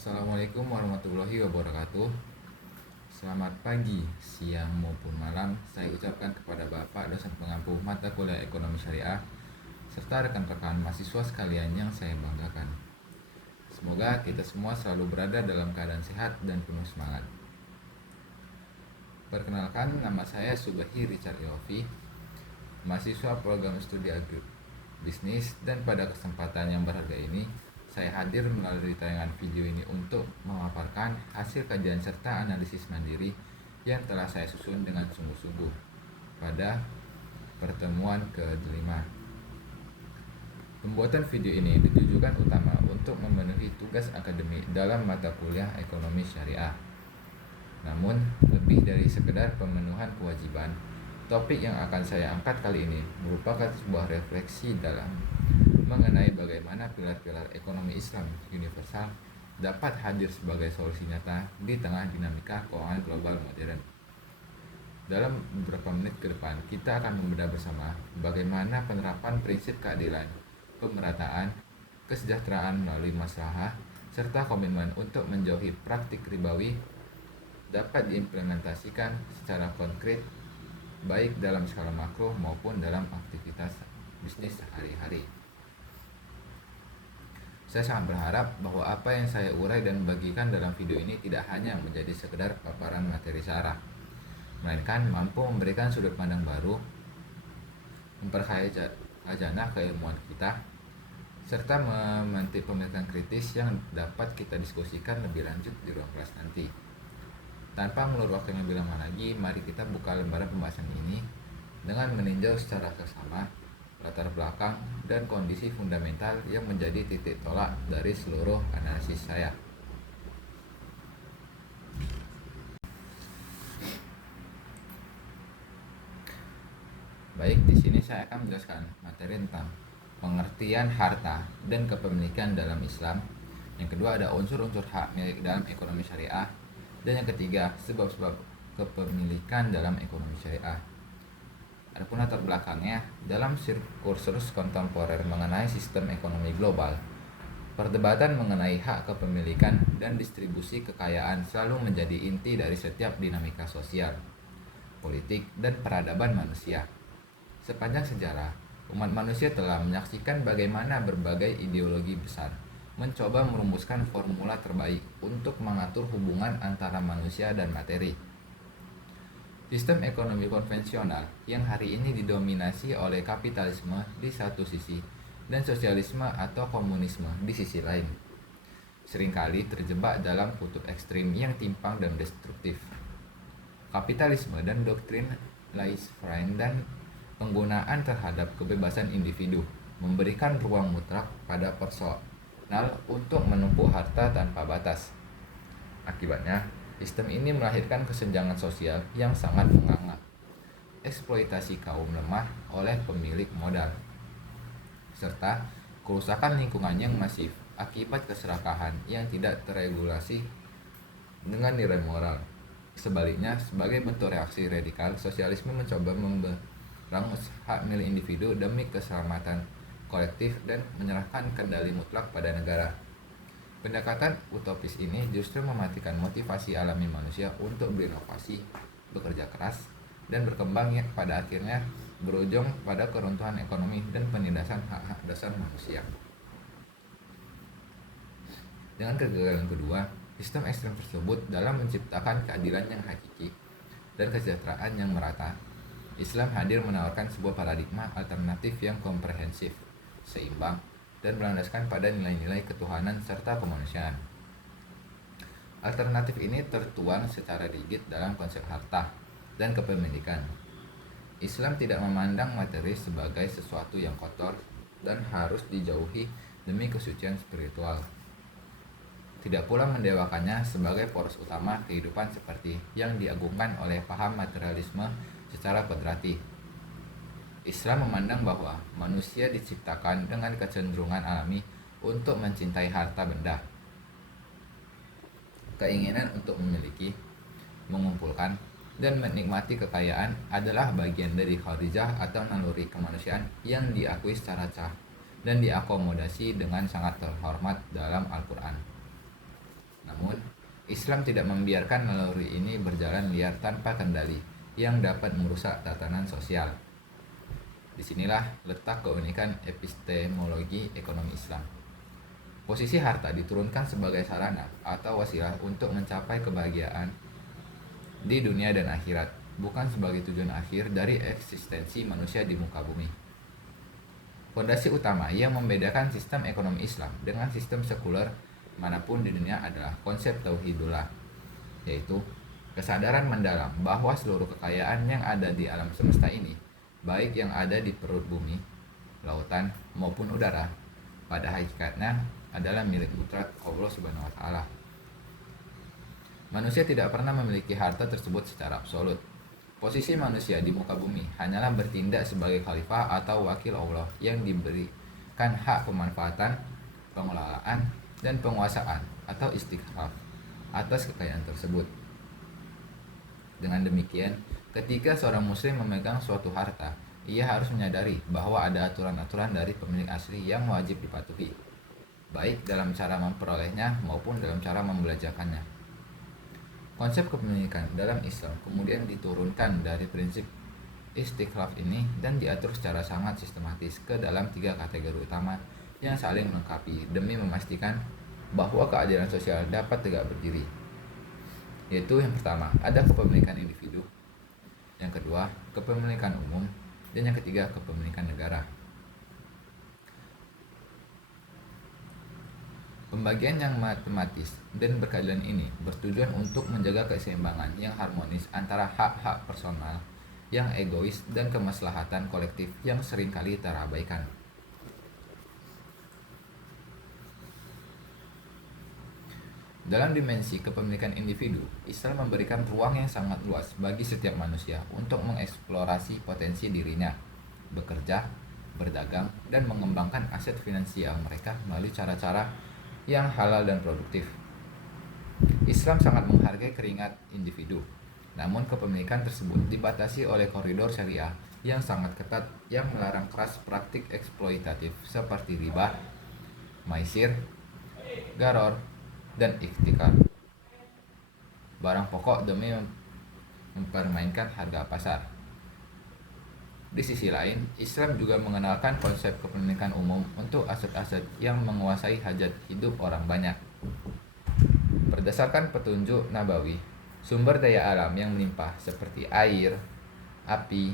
Assalamualaikum warahmatullahi wabarakatuh. Selamat pagi, siang maupun malam saya ucapkan kepada Bapak dosen pengampu mata kuliah ekonomi syariah serta rekan-rekan mahasiswa sekalian yang saya banggakan. Semoga kita semua selalu berada dalam keadaan sehat dan penuh semangat. Perkenalkan, nama saya Subahi Richard Yofi, mahasiswa program studi agribisnis, dan pada kesempatan yang berharga ini saya hadir melalui tayangan video ini untuk memaparkan hasil kajian serta analisis mandiri yang telah saya susun dengan sungguh-sungguh pada pertemuan ke-5. Pembuatan video ini ditujukan utama untuk memenuhi tugas akademik dalam mata kuliah ekonomi syariah. Namun, lebih dari sekedar pemenuhan kewajiban, topik yang akan saya angkat kali ini merupakan sebuah refleksi dalam mengenai bagaimana pilar-pilar ekonomi Islam universal dapat hadir sebagai solusi nyata di tengah dinamika keuangan global modern. Dalam beberapa menit ke depan, kita akan membedah bersama bagaimana penerapan prinsip keadilan, pemerataan, kesejahteraan melalui maslahah, serta komitmen untuk menjauhi praktik ribawi dapat diimplementasikan secara konkret baik dalam skala makro maupun dalam aktivitas bisnis sehari-hari. Saya sangat berharap bahwa apa yang saya urai dan bagikan dalam video ini tidak hanya menjadi sekedar paparan materi syarah, melainkan mampu memberikan sudut pandang baru, memperkaya khazanah keilmuan kita, serta memantik pemikiran kritis yang dapat kita diskusikan lebih lanjut di ruang kelas nanti. Tanpa melur waktu yang lebih lama lagi, mari kita buka lembaran pembahasan ini dengan meninjau secara seksama latar belakang dan kondisi fundamental yang menjadi titik tolak dari seluruh analisis saya. Baik, di sini saya akan menjelaskan materi tentang pengertian harta dan kepemilikan dalam Islam. Yang kedua ada unsur-unsur hak milik dalam ekonomi syariah, dan yang ketiga sebab-sebab kepemilikan dalam ekonomi syariah. Adapun latar belakangnya, dalam kursus kontemporer mengenai sistem ekonomi global, perdebatan mengenai hak kepemilikan dan distribusi kekayaan selalu menjadi inti dari setiap dinamika sosial, politik, dan peradaban manusia. Sepanjang sejarah, umat manusia telah menyaksikan bagaimana berbagai ideologi besar mencoba merumuskan formula terbaik untuk mengatur hubungan antara manusia dan materi. Sistem ekonomi konvensional yang hari ini didominasi oleh kapitalisme di satu sisi dan sosialisme atau komunisme di sisi lain, seringkali terjebak dalam kutub ekstrim yang timpang dan destruktif. Kapitalisme dan doktrin laissez-faire dan penggunaan terhadap kebebasan individu memberikan ruang mutlak pada personal untuk menumpuk harta tanpa batas. Akibatnya, sistem ini melahirkan kesenjangan sosial yang sangat menganga, eksploitasi kaum lemah oleh pemilik modal, serta kerusakan lingkungan yang masif akibat keserakahan yang tidak terregulasi dengan nilai moral. Sebaliknya, sebagai bentuk reaksi radikal, sosialisme mencoba memberangus hak milik individu demi keselamatan kolektif dan menyerahkan kendali mutlak pada negara. Pendekatan utopis ini justru mematikan motivasi alami manusia untuk berinovasi, bekerja keras, dan berkembang yang pada akhirnya berujung pada keruntuhan ekonomi dan penindasan hak-hak dasar manusia. Dengan kegagalan kedua, sistem ekstrem tersebut dalam menciptakan keadilan yang hakiki dan kesejahteraan yang merata, Islam hadir menawarkan sebuah paradigma alternatif yang komprehensif, seimbang, dan berlandaskan pada nilai-nilai ketuhanan serta kemanusiaan. Alternatif ini tertuang secara rigid dalam konsep harta dan kepemilikan. Islam tidak memandang materi sebagai sesuatu yang kotor dan harus dijauhi demi kesucian spiritual. Tidak pula mendewakannya sebagai poros utama kehidupan seperti yang diagungkan oleh paham materialisme secara kodrati. Islam memandang bahwa manusia diciptakan dengan kecenderungan alami untuk mencintai harta benda. Keinginan untuk memiliki, mengumpulkan, dan menikmati kekayaan adalah bagian dari kharijah atau naluri kemanusiaan yang diakui secara sah dan diakomodasi dengan sangat terhormat dalam Al-Quran. Islam tidak membiarkan naluri ini berjalan liar tanpa kendali yang dapat merusak tatanan sosial. Disinilah letak keunikan epistemologi ekonomi Islam. Posisi harta diturunkan sebagai sarana atau wasilah untuk mencapai kebahagiaan di dunia dan akhirat, bukan sebagai tujuan akhir dari eksistensi manusia di muka bumi. Fondasi utama yang membedakan sistem ekonomi Islam dengan sistem sekuler manapun di dunia adalah konsep tauhidullah, yaitu kesadaran mendalam bahwa seluruh kekayaan yang ada di alam semesta ini, baik yang ada di perut bumi, lautan maupun udara, pada hakikatnya adalah milik mutlak Allah Subhanahu wa taala. Manusia tidak pernah memiliki harta tersebut secara absolut. Posisi manusia di muka bumi hanyalah bertindak sebagai khalifah atau wakil Allah yang diberikan hak pemanfaatan, pengelolaan, dan penguasaan atau istikhlaf atas kekayaan tersebut. Dengan demikian, ketika seorang muslim memegang suatu harta, ia harus menyadari bahwa ada aturan-aturan dari pemilik asli yang wajib dipatuhi, baik dalam cara memperolehnya maupun dalam cara membelanjakannya. Konsep kepemilikan dalam Islam kemudian diturunkan dari prinsip istikhlaf ini dan diatur secara sangat sistematis ke dalam 3 kategori utama yang saling melengkapi demi memastikan bahwa keadilan sosial dapat tegak berdiri. Yaitu yang pertama, ada kepemilikan individu, yang kedua, kepemilikan umum, dan yang ketiga, kepemilikan negara. Pembagian yang matematis dan berkeadilan ini bertujuan untuk menjaga keseimbangan yang harmonis antara hak-hak personal yang egois dan kemaslahatan kolektif yang seringkali terabaikan. Dalam dimensi kepemilikan individu, Islam memberikan ruang yang sangat luas bagi setiap manusia untuk mengeksplorasi potensi dirinya, bekerja, berdagang, dan mengembangkan aset finansial mereka melalui cara-cara yang halal dan produktif. Islam sangat menghargai keringat individu, namun kepemilikan tersebut dibatasi oleh koridor syariah yang sangat ketat yang melarang keras praktik eksploitatif seperti riba, maisir, garor, dan iktikar barang pokok demi mempermainkan harga pasar. Di sisi lain, Islam juga mengenalkan konsep kepemilikan umum untuk aset-aset yang menguasai hajat hidup orang banyak. Berdasarkan petunjuk Nabawi, sumber daya alam yang melimpah seperti air, api,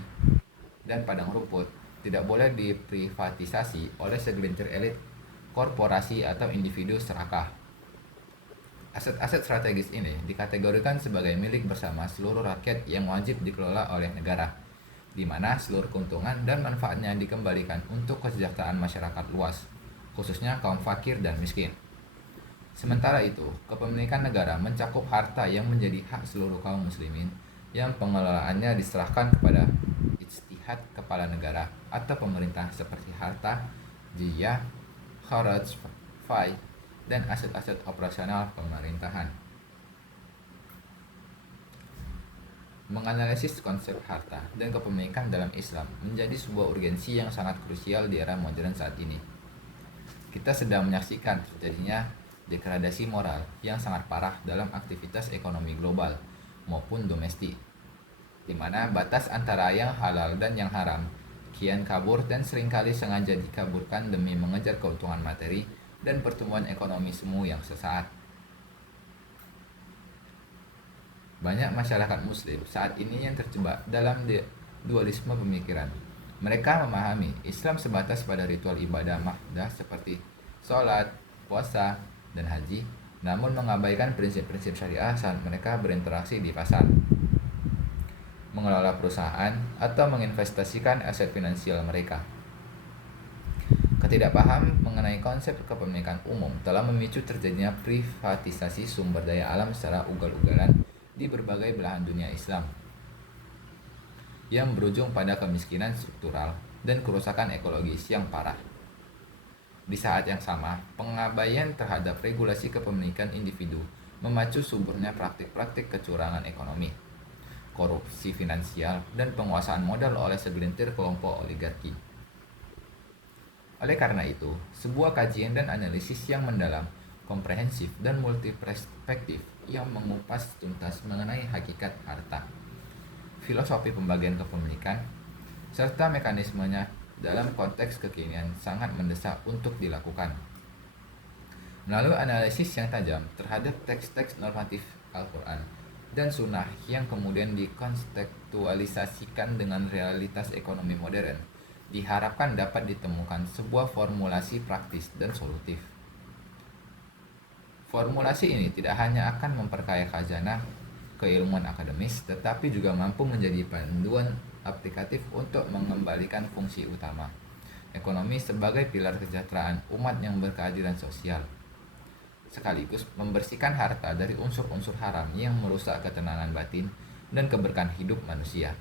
dan padang rumput tidak boleh diprivatisasi oleh segelintir elit, korporasi, atau individu serakah. Aset-aset strategis ini dikategorikan sebagai milik bersama seluruh rakyat yang wajib dikelola oleh negara, di mana seluruh keuntungan dan manfaatnya dikembalikan untuk kesejahteraan masyarakat luas, khususnya kaum fakir dan miskin. Sementara itu, kepemilikan negara mencakup harta yang menjadi hak seluruh kaum muslimin yang pengelolaannya diserahkan kepada ijtihad kepala negara atau pemerintah seperti harta, jizya, kharaj, fai, dan aset-aset operasional pemerintahan. Menganalisis konsep harta dan kepemilikan dalam Islam menjadi sebuah urgensi yang sangat krusial di era modern saat ini. Kita sedang menyaksikan terjadinya degradasi moral yang sangat parah dalam aktivitas ekonomi global maupun domestik, di mana batas antara yang halal dan yang haram kian kabur dan seringkali sengaja dikaburkan demi mengejar keuntungan materi dan pertumbuhan ekonomi semu yang sesaat. Banyak masyarakat muslim saat ini yang terjebak dalam dualisme pemikiran. Mereka memahami Islam sebatas pada ritual ibadah mahdah seperti sholat, puasa, dan haji, namun mengabaikan prinsip-prinsip syariah saat mereka berinteraksi di pasar, mengelola perusahaan, atau menginvestasikan aset finansial mereka. Ketidakpaham mengenai konsep kepemilikan umum telah memicu terjadinya privatisasi sumber daya alam secara ugal-ugalan di berbagai belahan dunia Islam, yang berujung pada kemiskinan struktural dan kerusakan ekologis yang parah. Di saat yang sama, pengabaian terhadap regulasi kepemilikan individu memacu suburnya praktik-praktik kecurangan ekonomi, korupsi finansial, dan penguasaan modal oleh segelintir kelompok oligarki. Oleh karena itu, sebuah kajian dan analisis yang mendalam komprehensif, dan multiperspektif yang mengupas tuntas mengenai hakikat harta, filosofi pembagian kepemilikan, serta mekanismenya dalam konteks kekinian sangat mendesak untuk dilakukan. Melalui analisis yang tajam terhadap teks-teks normatif Al-Quran dan Sunnah yang kemudian dikontekstualisasikan dengan realitas ekonomi modern, diharapkan dapat ditemukan sebuah formulasi praktis dan solutif. Formulasi ini tidak hanya akan memperkaya khazanah keilmuan akademis, tetapi juga mampu menjadi panduan aplikatif untuk mengembalikan fungsi utama ekonomi sebagai pilar kesejahteraan umat yang berkeadilan sosial, sekaligus membersihkan harta dari unsur-unsur haram yang merusak ketenangan batin dan keberkahan hidup manusia.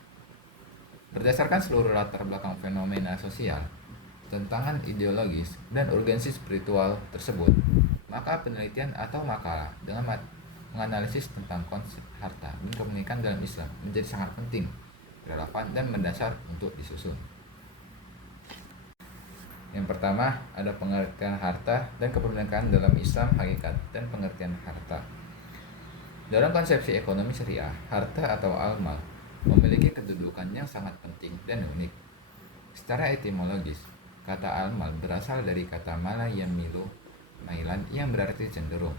Berdasarkan seluruh latar belakang fenomena sosial, tantangan ideologis, dan urgensi spiritual tersebut, maka penelitian atau makalah dengan menganalisis tentang konsep harta dan kepemilikan dalam Islam menjadi sangat penting, relevan, dan mendasar untuk disusun. Yang pertama, ada pengertian harta dan kepemilikan dalam Islam, hakikat dan pengertian harta. Dalam konsepsi ekonomi syariah, harta atau al-mal memiliki kedudukan yang sangat penting dan unik. Secara etimologis, kata al-mal berasal dari kata mala yamilu, mailan, yang berarti cenderung,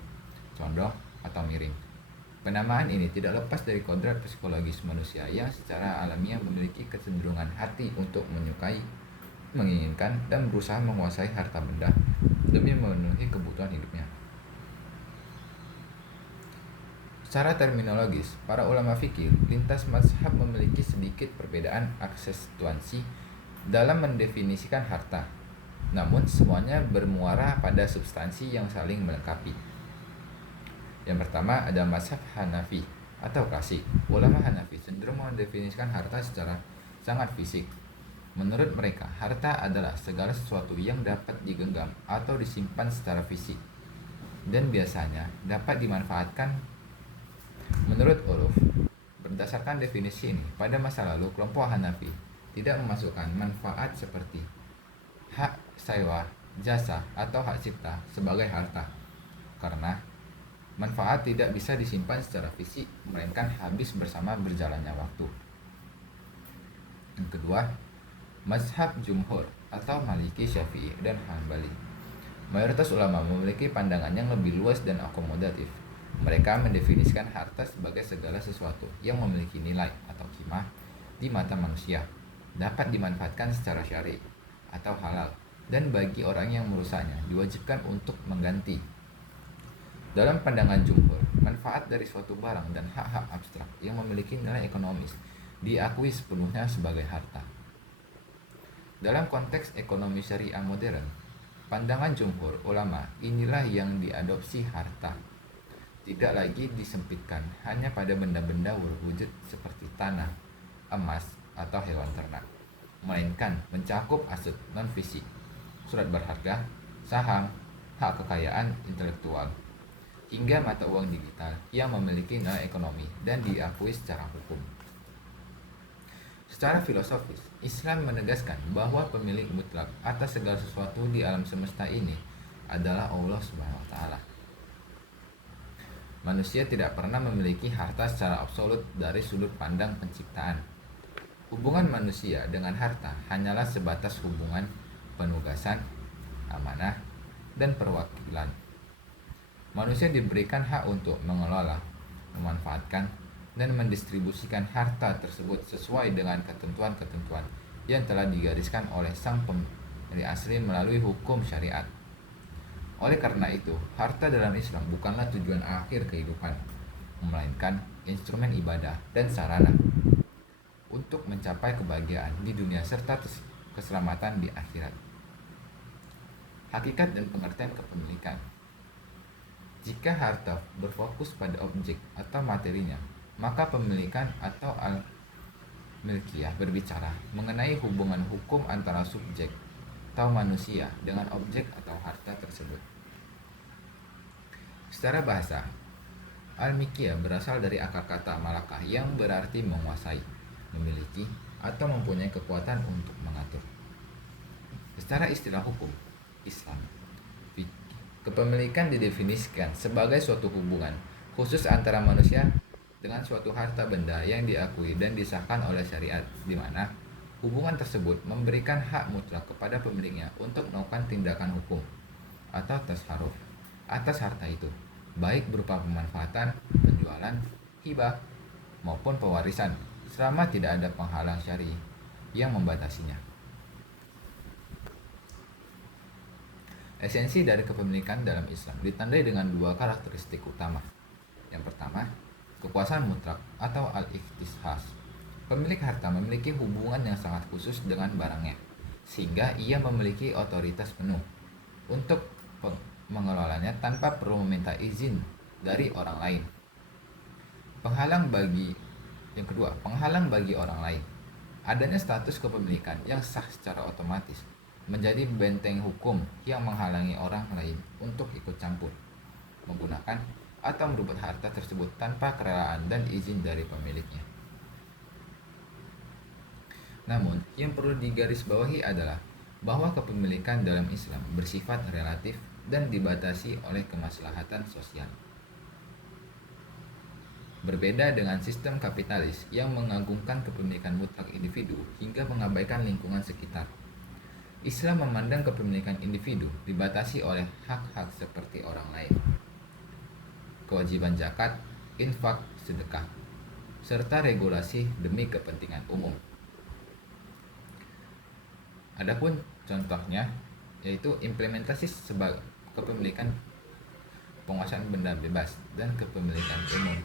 condong, atau miring. Penamaan ini tidak lepas dari kodrat psikologis manusia yang secara alamiah memiliki kecenderungan hati untuk menyukai, menginginkan, dan berusaha menguasai harta benda demi memenuhi kebutuhan hidupnya. Secara terminologis, para ulama fikih lintas mazhab memiliki sedikit perbedaan aksentuasi dalam mendefinisikan harta, namun semuanya bermuara pada substansi yang saling melengkapi. Yang pertama ada mazhab Hanafi atau klasik. Ulama Hanafi cenderung mendefinisikan harta secara sangat fisik. Menurut mereka, harta adalah segala sesuatu yang dapat digenggam atau disimpan secara fisik dan biasanya dapat dimanfaatkan. Menurut uruf, berdasarkan definisi ini, pada masa lalu kelompok Hanafi tidak memasukkan manfaat seperti hak sewa, jasa, atau hak cipta sebagai harta, karena manfaat tidak bisa disimpan secara fisik, melainkan habis bersama berjalannya waktu. Yang kedua, mazhab jumhur atau Maliki, Syafi'i, dan Hanbali. Mayoritas ulama memiliki pandangan yang lebih luas dan akomodatif. Mereka mendefinisikan harta sebagai segala sesuatu yang memiliki nilai atau qimah di mata manusia, dapat dimanfaatkan secara syar'i atau halal, dan bagi orang yang merusaknya diwajibkan untuk mengganti. Dalam pandangan jumhur, manfaat dari suatu barang dan hak-hak abstrak yang memiliki nilai ekonomis diakui sepenuhnya sebagai harta. Dalam konteks ekonomi syariah modern, pandangan jumhur ulama inilah yang diadopsi harta. Tidak lagi disempitkan hanya pada benda-benda berwujud seperti tanah, emas, atau hewan ternak, melainkan mencakup aset non-fisik, surat berharga, saham, hak kekayaan intelektual, hingga mata uang digital yang memiliki nilai ekonomi dan diakui secara hukum. Secara filosofis, Islam menegaskan bahwa pemilik mutlak atas segala sesuatu di alam semesta ini adalah Allah Subhanahu wa taala. Manusia tidak pernah memiliki harta secara absolut dari sudut pandang penciptaan. Hubungan manusia dengan harta hanyalah sebatas hubungan penugasan, amanah, dan perwakilan. Manusia diberikan hak untuk mengelola, memanfaatkan, dan mendistribusikan harta tersebut sesuai dengan ketentuan-ketentuan yang telah digariskan oleh sang pemilik asli melalui hukum syariat. Oleh karena itu, harta dalam Islam bukanlah tujuan akhir kehidupan, melainkan instrumen ibadah dan sarana untuk mencapai kebahagiaan di dunia serta keselamatan di akhirat. Hakikat dan pengertian kepemilikan. Jika harta berfokus pada objek atau materinya, maka pemilikan atau al-milkiyah berbicara mengenai hubungan hukum antara subjek atau manusia dengan objek atau harta tersebut. Secara bahasa, al-milkiyah berasal dari akar kata malakah yang berarti menguasai, memiliki, atau mempunyai kekuatan untuk mengatur. Secara istilah hukum Islam, Kepemilikan didefinisikan sebagai suatu hubungan khusus antara manusia dengan suatu harta benda yang diakui dan disahkan oleh syariat, di mana hubungan tersebut memberikan hak mutlak kepada pemiliknya untuk melakukan tindakan hukum atau tasarruf atas harta itu, baik berupa pemanfaatan, penjualan, hibah, maupun pewarisan, selama tidak ada penghalang syar'i yang membatasinya. Esensi dari kepemilikan dalam Islam ditandai dengan dua karakteristik utama. Yang pertama, kekuasaan mutlak atau al-ikhtisas. Pemilik harta memiliki hubungan yang sangat khusus dengan barangnya, sehingga ia memiliki otoritas penuh untuk mengelolanya tanpa perlu meminta izin dari orang lain. Yang kedua, penghalang bagi orang lain. Adanya status kepemilikan yang sah secara otomatis menjadi benteng hukum yang menghalangi orang lain untuk ikut campur, menggunakan atau merebut harta tersebut tanpa kerelaan dan izin dari pemiliknya. Namun, yang perlu digarisbawahi adalah bahwa kepemilikan dalam Islam bersifat relatif dan dibatasi oleh kemaslahatan sosial. Berbeda dengan sistem kapitalis yang mengagungkan kepemilikan mutlak individu hingga mengabaikan lingkungan sekitar, Islam memandang kepemilikan individu dibatasi oleh hak-hak seperti orang lain, kewajiban zakat, infak, sedekah, serta regulasi demi kepentingan umum. Adapun contohnya yaitu implementasi sebagai kepemilikan, penguasaan benda bebas, dan kepemilikan umum.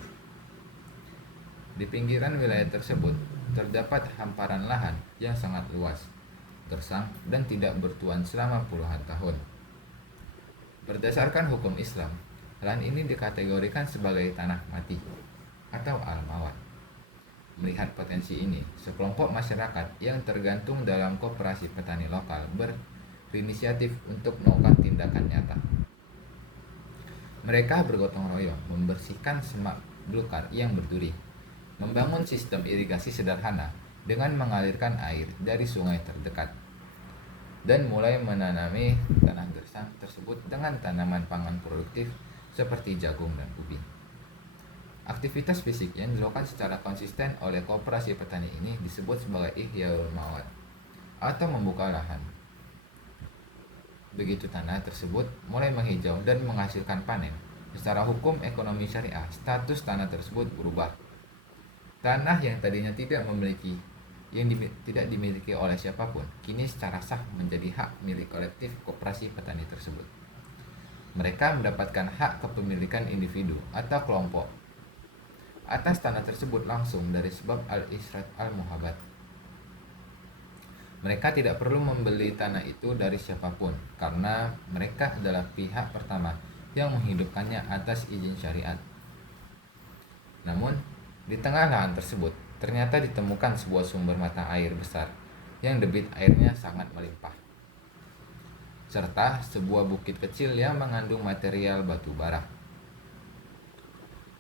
Di pinggiran wilayah tersebut terdapat hamparan lahan yang sangat luas, gersang, dan tidak bertuan selama puluhan tahun. Berdasarkan hukum Islam, lahan ini dikategorikan sebagai tanah mati atau al-mawat. Melihat potensi ini, sekelompok masyarakat yang tergantung dalam koperasi petani lokal berinisiatif untuk melakukan tindakan nyata. Mereka bergotong royong membersihkan semak belukar yang berduri, membangun sistem irigasi sederhana dengan mengalirkan air dari sungai terdekat, dan mulai menanami tanah gersang tersebut dengan tanaman pangan produktif seperti jagung dan ubi. Aktivitas fisik yang dilakukan secara konsisten oleh koperasi petani ini disebut sebagai ihyaul mawat atau membuka lahan. Begitu tanah tersebut mulai menghijau dan menghasilkan panen, secara hukum ekonomi syariah status tanah tersebut berubah. Tanah yang tadinya tidak dimiliki oleh siapapun, kini secara sah menjadi hak milik kolektif koperasi petani tersebut. Mereka mendapatkan hak kepemilikan individu atau kelompok atas tanah tersebut langsung dari sebab al-israt al-muhabat. Mereka tidak perlu membeli tanah itu dari siapapun, karena mereka adalah pihak pertama yang menghidupkannya atas izin syariat. Namun, di tengah lahan tersebut ternyata ditemukan sebuah sumber mata air besar yang debit airnya sangat melimpah, serta sebuah bukit kecil yang mengandung material batu bara.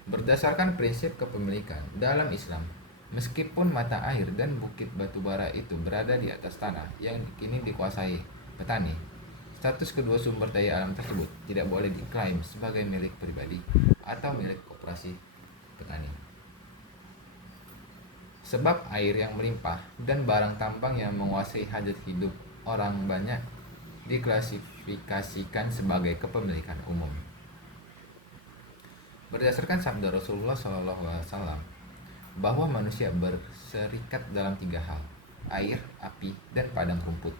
Berdasarkan prinsip kepemilikan dalam Islam, meskipun mata air dan bukit batu bara itu berada di atas tanah yang kini dikuasai petani, status kedua sumber daya alam tersebut tidak boleh diklaim sebagai milik pribadi atau milik koperasi petani. Sebab air yang melimpah dan barang tambang yang menguasai hajat hidup orang banyak diklasifikasikan sebagai kepemilikan umum. Berdasarkan sabda Rasulullah SAW bahwa manusia berserikat dalam 3 hal: air, api, dan padang rumput.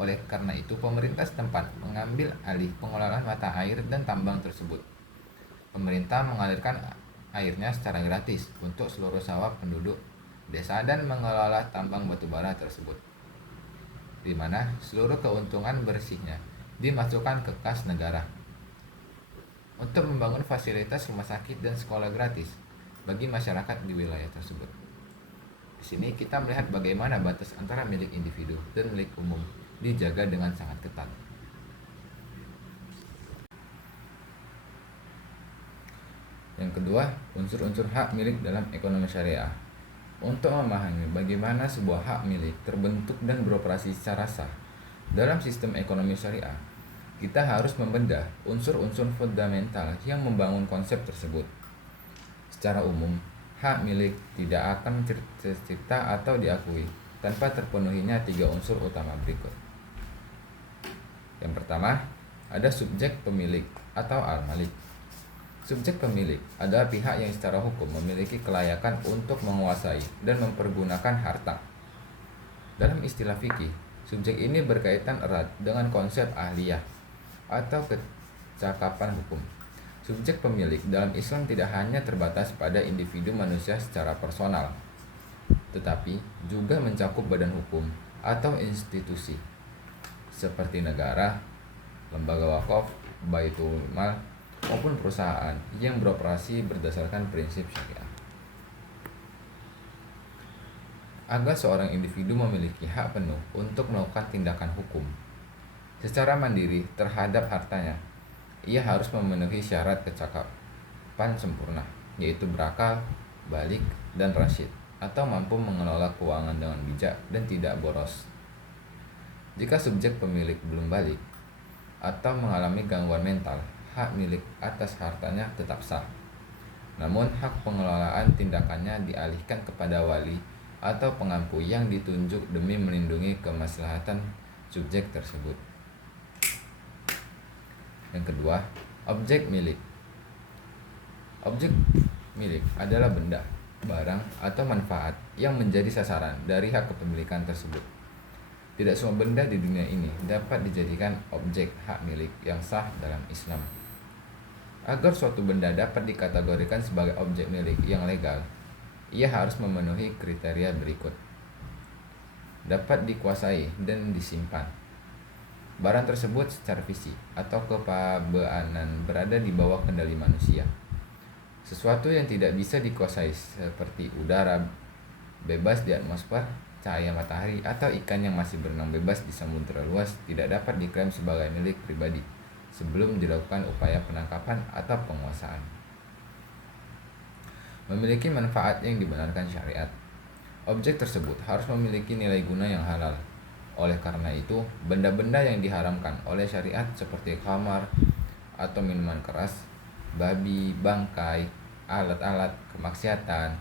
Oleh karena itu, pemerintah setempat mengambil alih pengelolaan mata air dan tambang tersebut. Pemerintah mengalirkan airnya secara gratis untuk seluruh sawah penduduk desa dan mengelola tambang batubara tersebut, di mana seluruh keuntungan bersihnya dimasukkan ke kas negara untuk membangun fasilitas rumah sakit dan sekolah gratis bagi masyarakat di wilayah tersebut. Di sini kita melihat bagaimana batas antara milik individu dan milik umum dijaga dengan sangat ketat. Yang kedua, unsur-unsur hak milik dalam ekonomi syariah. Untuk memahami bagaimana sebuah hak milik terbentuk dan beroperasi secara sah dalam sistem ekonomi syariah, kita harus membedah unsur-unsur fundamental yang membangun konsep tersebut. Secara umum, hak milik tidak akan tercipta atau diakui tanpa terpenuhinya 3 unsur utama berikut. Yang pertama, ada subjek pemilik atau al-malik. Subjek pemilik adalah pihak yang secara hukum memiliki kelayakan untuk menguasai dan mempergunakan harta. Dalam istilah fikih, subjek ini berkaitan erat dengan konsep ahliyah atau kecakapan hukum. Subjek pemilik dalam Islam tidak hanya terbatas pada individu manusia secara personal, tetapi juga mencakup badan hukum atau institusi seperti negara, lembaga wakaf, baitul mal, maupun perusahaan yang beroperasi berdasarkan prinsip syariah. Agar seorang individu memiliki hak penuh untuk melakukan tindakan hukum secara mandiri terhadap hartanya, ia harus memenuhi syarat kecakapan sempurna, yaitu berakal, balik, dan rasyid, atau mampu mengelola keuangan dengan bijak dan tidak boros. Jika subjek pemilik belum balik atau mengalami gangguan mental, hak milik atas hartanya tetap sah. Namun hak pengelolaan tindakannya dialihkan kepada wali atau pengampu yang ditunjuk demi melindungi kemaslahatan subjek tersebut. Yang kedua, objek milik. Objek milik adalah benda, barang, atau manfaat yang menjadi sasaran dari hak kepemilikan tersebut. Tidak semua benda di dunia ini dapat dijadikan objek hak milik yang sah dalam Islam. Agar suatu benda dapat dikategorikan sebagai objek milik yang legal, ia harus memenuhi kriteria berikut. Dapat dikuasai dan disimpan. Barang tersebut secara fisik atau kepabeanan berada di bawah kendali manusia. Sesuatu yang tidak bisa dikuasai seperti udara bebas di atmosfer, cahaya matahari, atau ikan yang masih berenang bebas di samudera luas tidak dapat diklaim sebagai milik pribadi sebelum dilakukan upaya penangkapan atau penguasaan. Memiliki manfaat yang dibenarkan syariat. Objek tersebut harus memiliki nilai guna yang halal. Oleh karena itu, benda-benda yang diharamkan oleh syariat seperti khamar atau minuman keras, babi, bangkai, alat-alat kemaksiatan,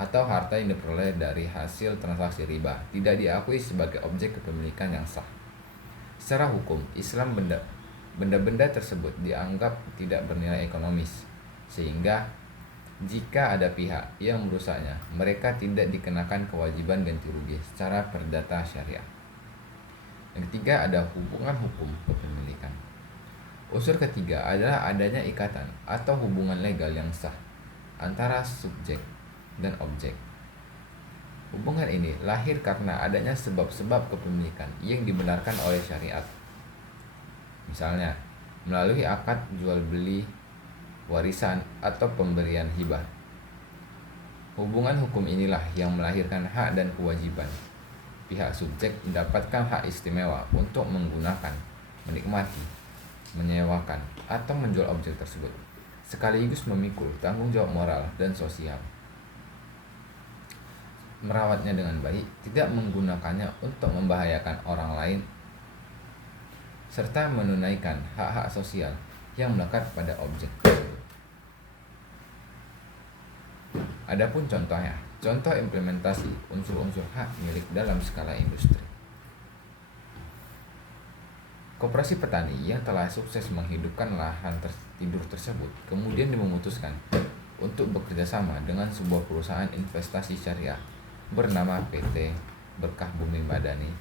atau harta yang diperoleh dari hasil transaksi riba tidak diakui sebagai objek kepemilikan yang sah. Secara hukum, Islam benda-benda tersebut dianggap tidak bernilai ekonomis, sehingga jika ada pihak yang merusaknya, mereka tidak dikenakan kewajiban ganti rugi secara perdata syariah. Yang ketiga, ada hubungan hukum kepemilikan. Unsur ketiga adalah adanya ikatan atau hubungan legal yang sah antara subjek dan objek. Hubungan ini lahir karena adanya sebab-sebab kepemilikan yang dibenarkan oleh syariat. Misalnya, melalui akad jual beli, warisan, atau pemberian hibah. Hubungan hukum inilah yang melahirkan hak dan kewajiban. Pihak subjek mendapatkan hak istimewa untuk menggunakan, menikmati, menyewakan, atau menjual objek tersebut, sekaligus memikul tanggung jawab moral dan sosial. Merawatnya dengan baik, tidak menggunakannya untuk membahayakan orang lain, serta menunaikan hak-hak sosial yang melekat pada objek tersebut. Adapun contohnya, contoh implementasi unsur-unsur hak milik dalam skala industri. Koperasi petani yang telah sukses menghidupkan lahan tidur tersebut kemudian memutuskan untuk bekerja sama dengan sebuah perusahaan investasi syariah bernama PT Berkah Bumi Madani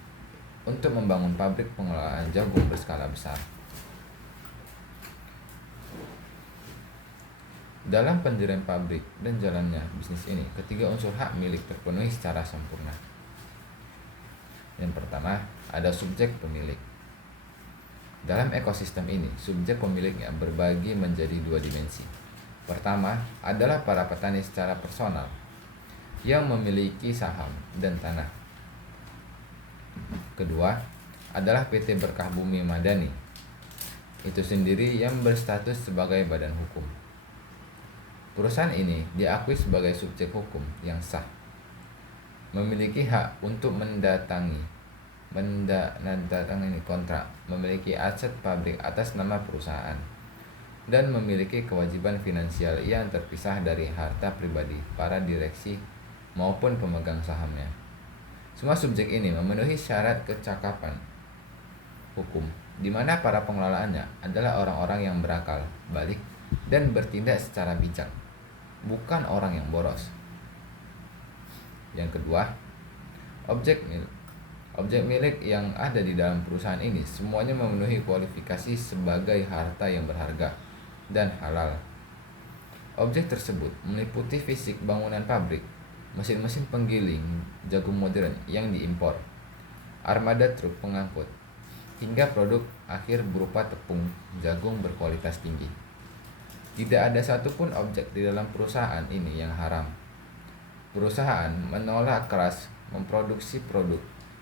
untuk membangun pabrik pengelolaan jagung berskala besar. Dalam pendirian pabrik dan jalannya bisnis ini, ketiga unsur hak milik terpenuhi secara sempurna. Yang pertama, ada subjek pemilik. Dalam ekosistem ini, subjek pemiliknya berbagi menjadi 2 dimensi. Pertama, adalah para petani secara personal yang memiliki saham dan tanah. Kedua, adalah PT Berkah Bumi Madani, itu sendiri yang berstatus sebagai badan hukum. Perusahaan ini diakui sebagai subjek hukum yang sah, memiliki hak untuk mendatangi, menandatangani kontrak, memiliki aset pabrik atas nama perusahaan, dan memiliki kewajiban finansial yang terpisah dari harta pribadi para direksi maupun pemegang sahamnya. Semua subjek ini memenuhi syarat kecakapan hukum, di mana para pengelolaannya adalah orang-orang yang berakal, balik, dan bertindak secara bijak, bukan orang yang boros. Yang kedua, objek milik yang ada di dalam perusahaan ini semuanya memenuhi kualifikasi sebagai harta yang berharga dan halal. Objek tersebut meliputi fisik bangunan pabrik, mesin-mesin penggiling jagung modern yang diimpor, armada truk pengangkut, hingga produk akhir berupa tepung jagung berkualitas tinggi. Tidak ada satupun objek di dalam perusahaan ini yang haram. Perusahaan menolak keras memproduksi produk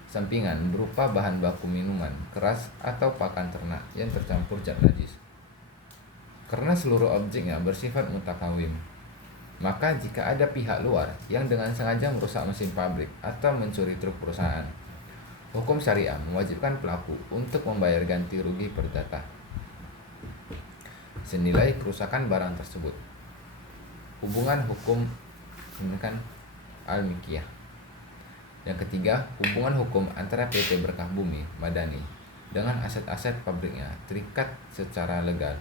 sampingan berupa bahan baku minuman keras atau pakan ternak yang tercampur zat najis, karena seluruh objeknya bersifat mutakawim. Maka jika ada pihak luar yang dengan sengaja merusak mesin pabrik atau mencuri truk perusahaan, hukum syariah mewajibkan pelaku untuk membayar ganti rugi perdata senilai kerusakan barang tersebut. Hubungan hukum al-Mikiyah. Yang ketiga, hubungan hukum antara PT Berkah Bumi Madani dengan aset-aset pabriknya terikat secara legal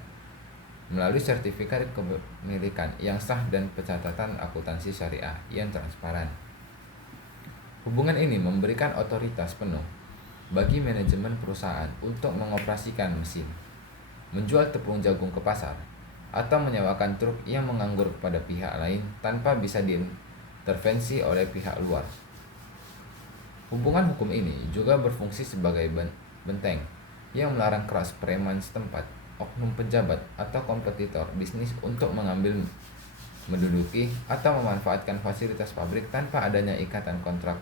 melalui sertifikat kepemilikan yang sah dan pencatatan akuntansi syariah yang transparan. Hubungan ini memberikan otoritas penuh bagi manajemen perusahaan untuk mengoperasikan mesin, menjual tepung jagung ke pasar, atau menyewakan truk yang menganggur kepada pihak lain tanpa bisa diintervensi oleh pihak luar. Hubungan hukum ini juga berfungsi sebagai benteng yang melarang keras preman setempat, oknum pejabat, atau kompetitor bisnis untuk mengambil, menduduki, atau memanfaatkan fasilitas pabrik tanpa adanya ikatan kontrak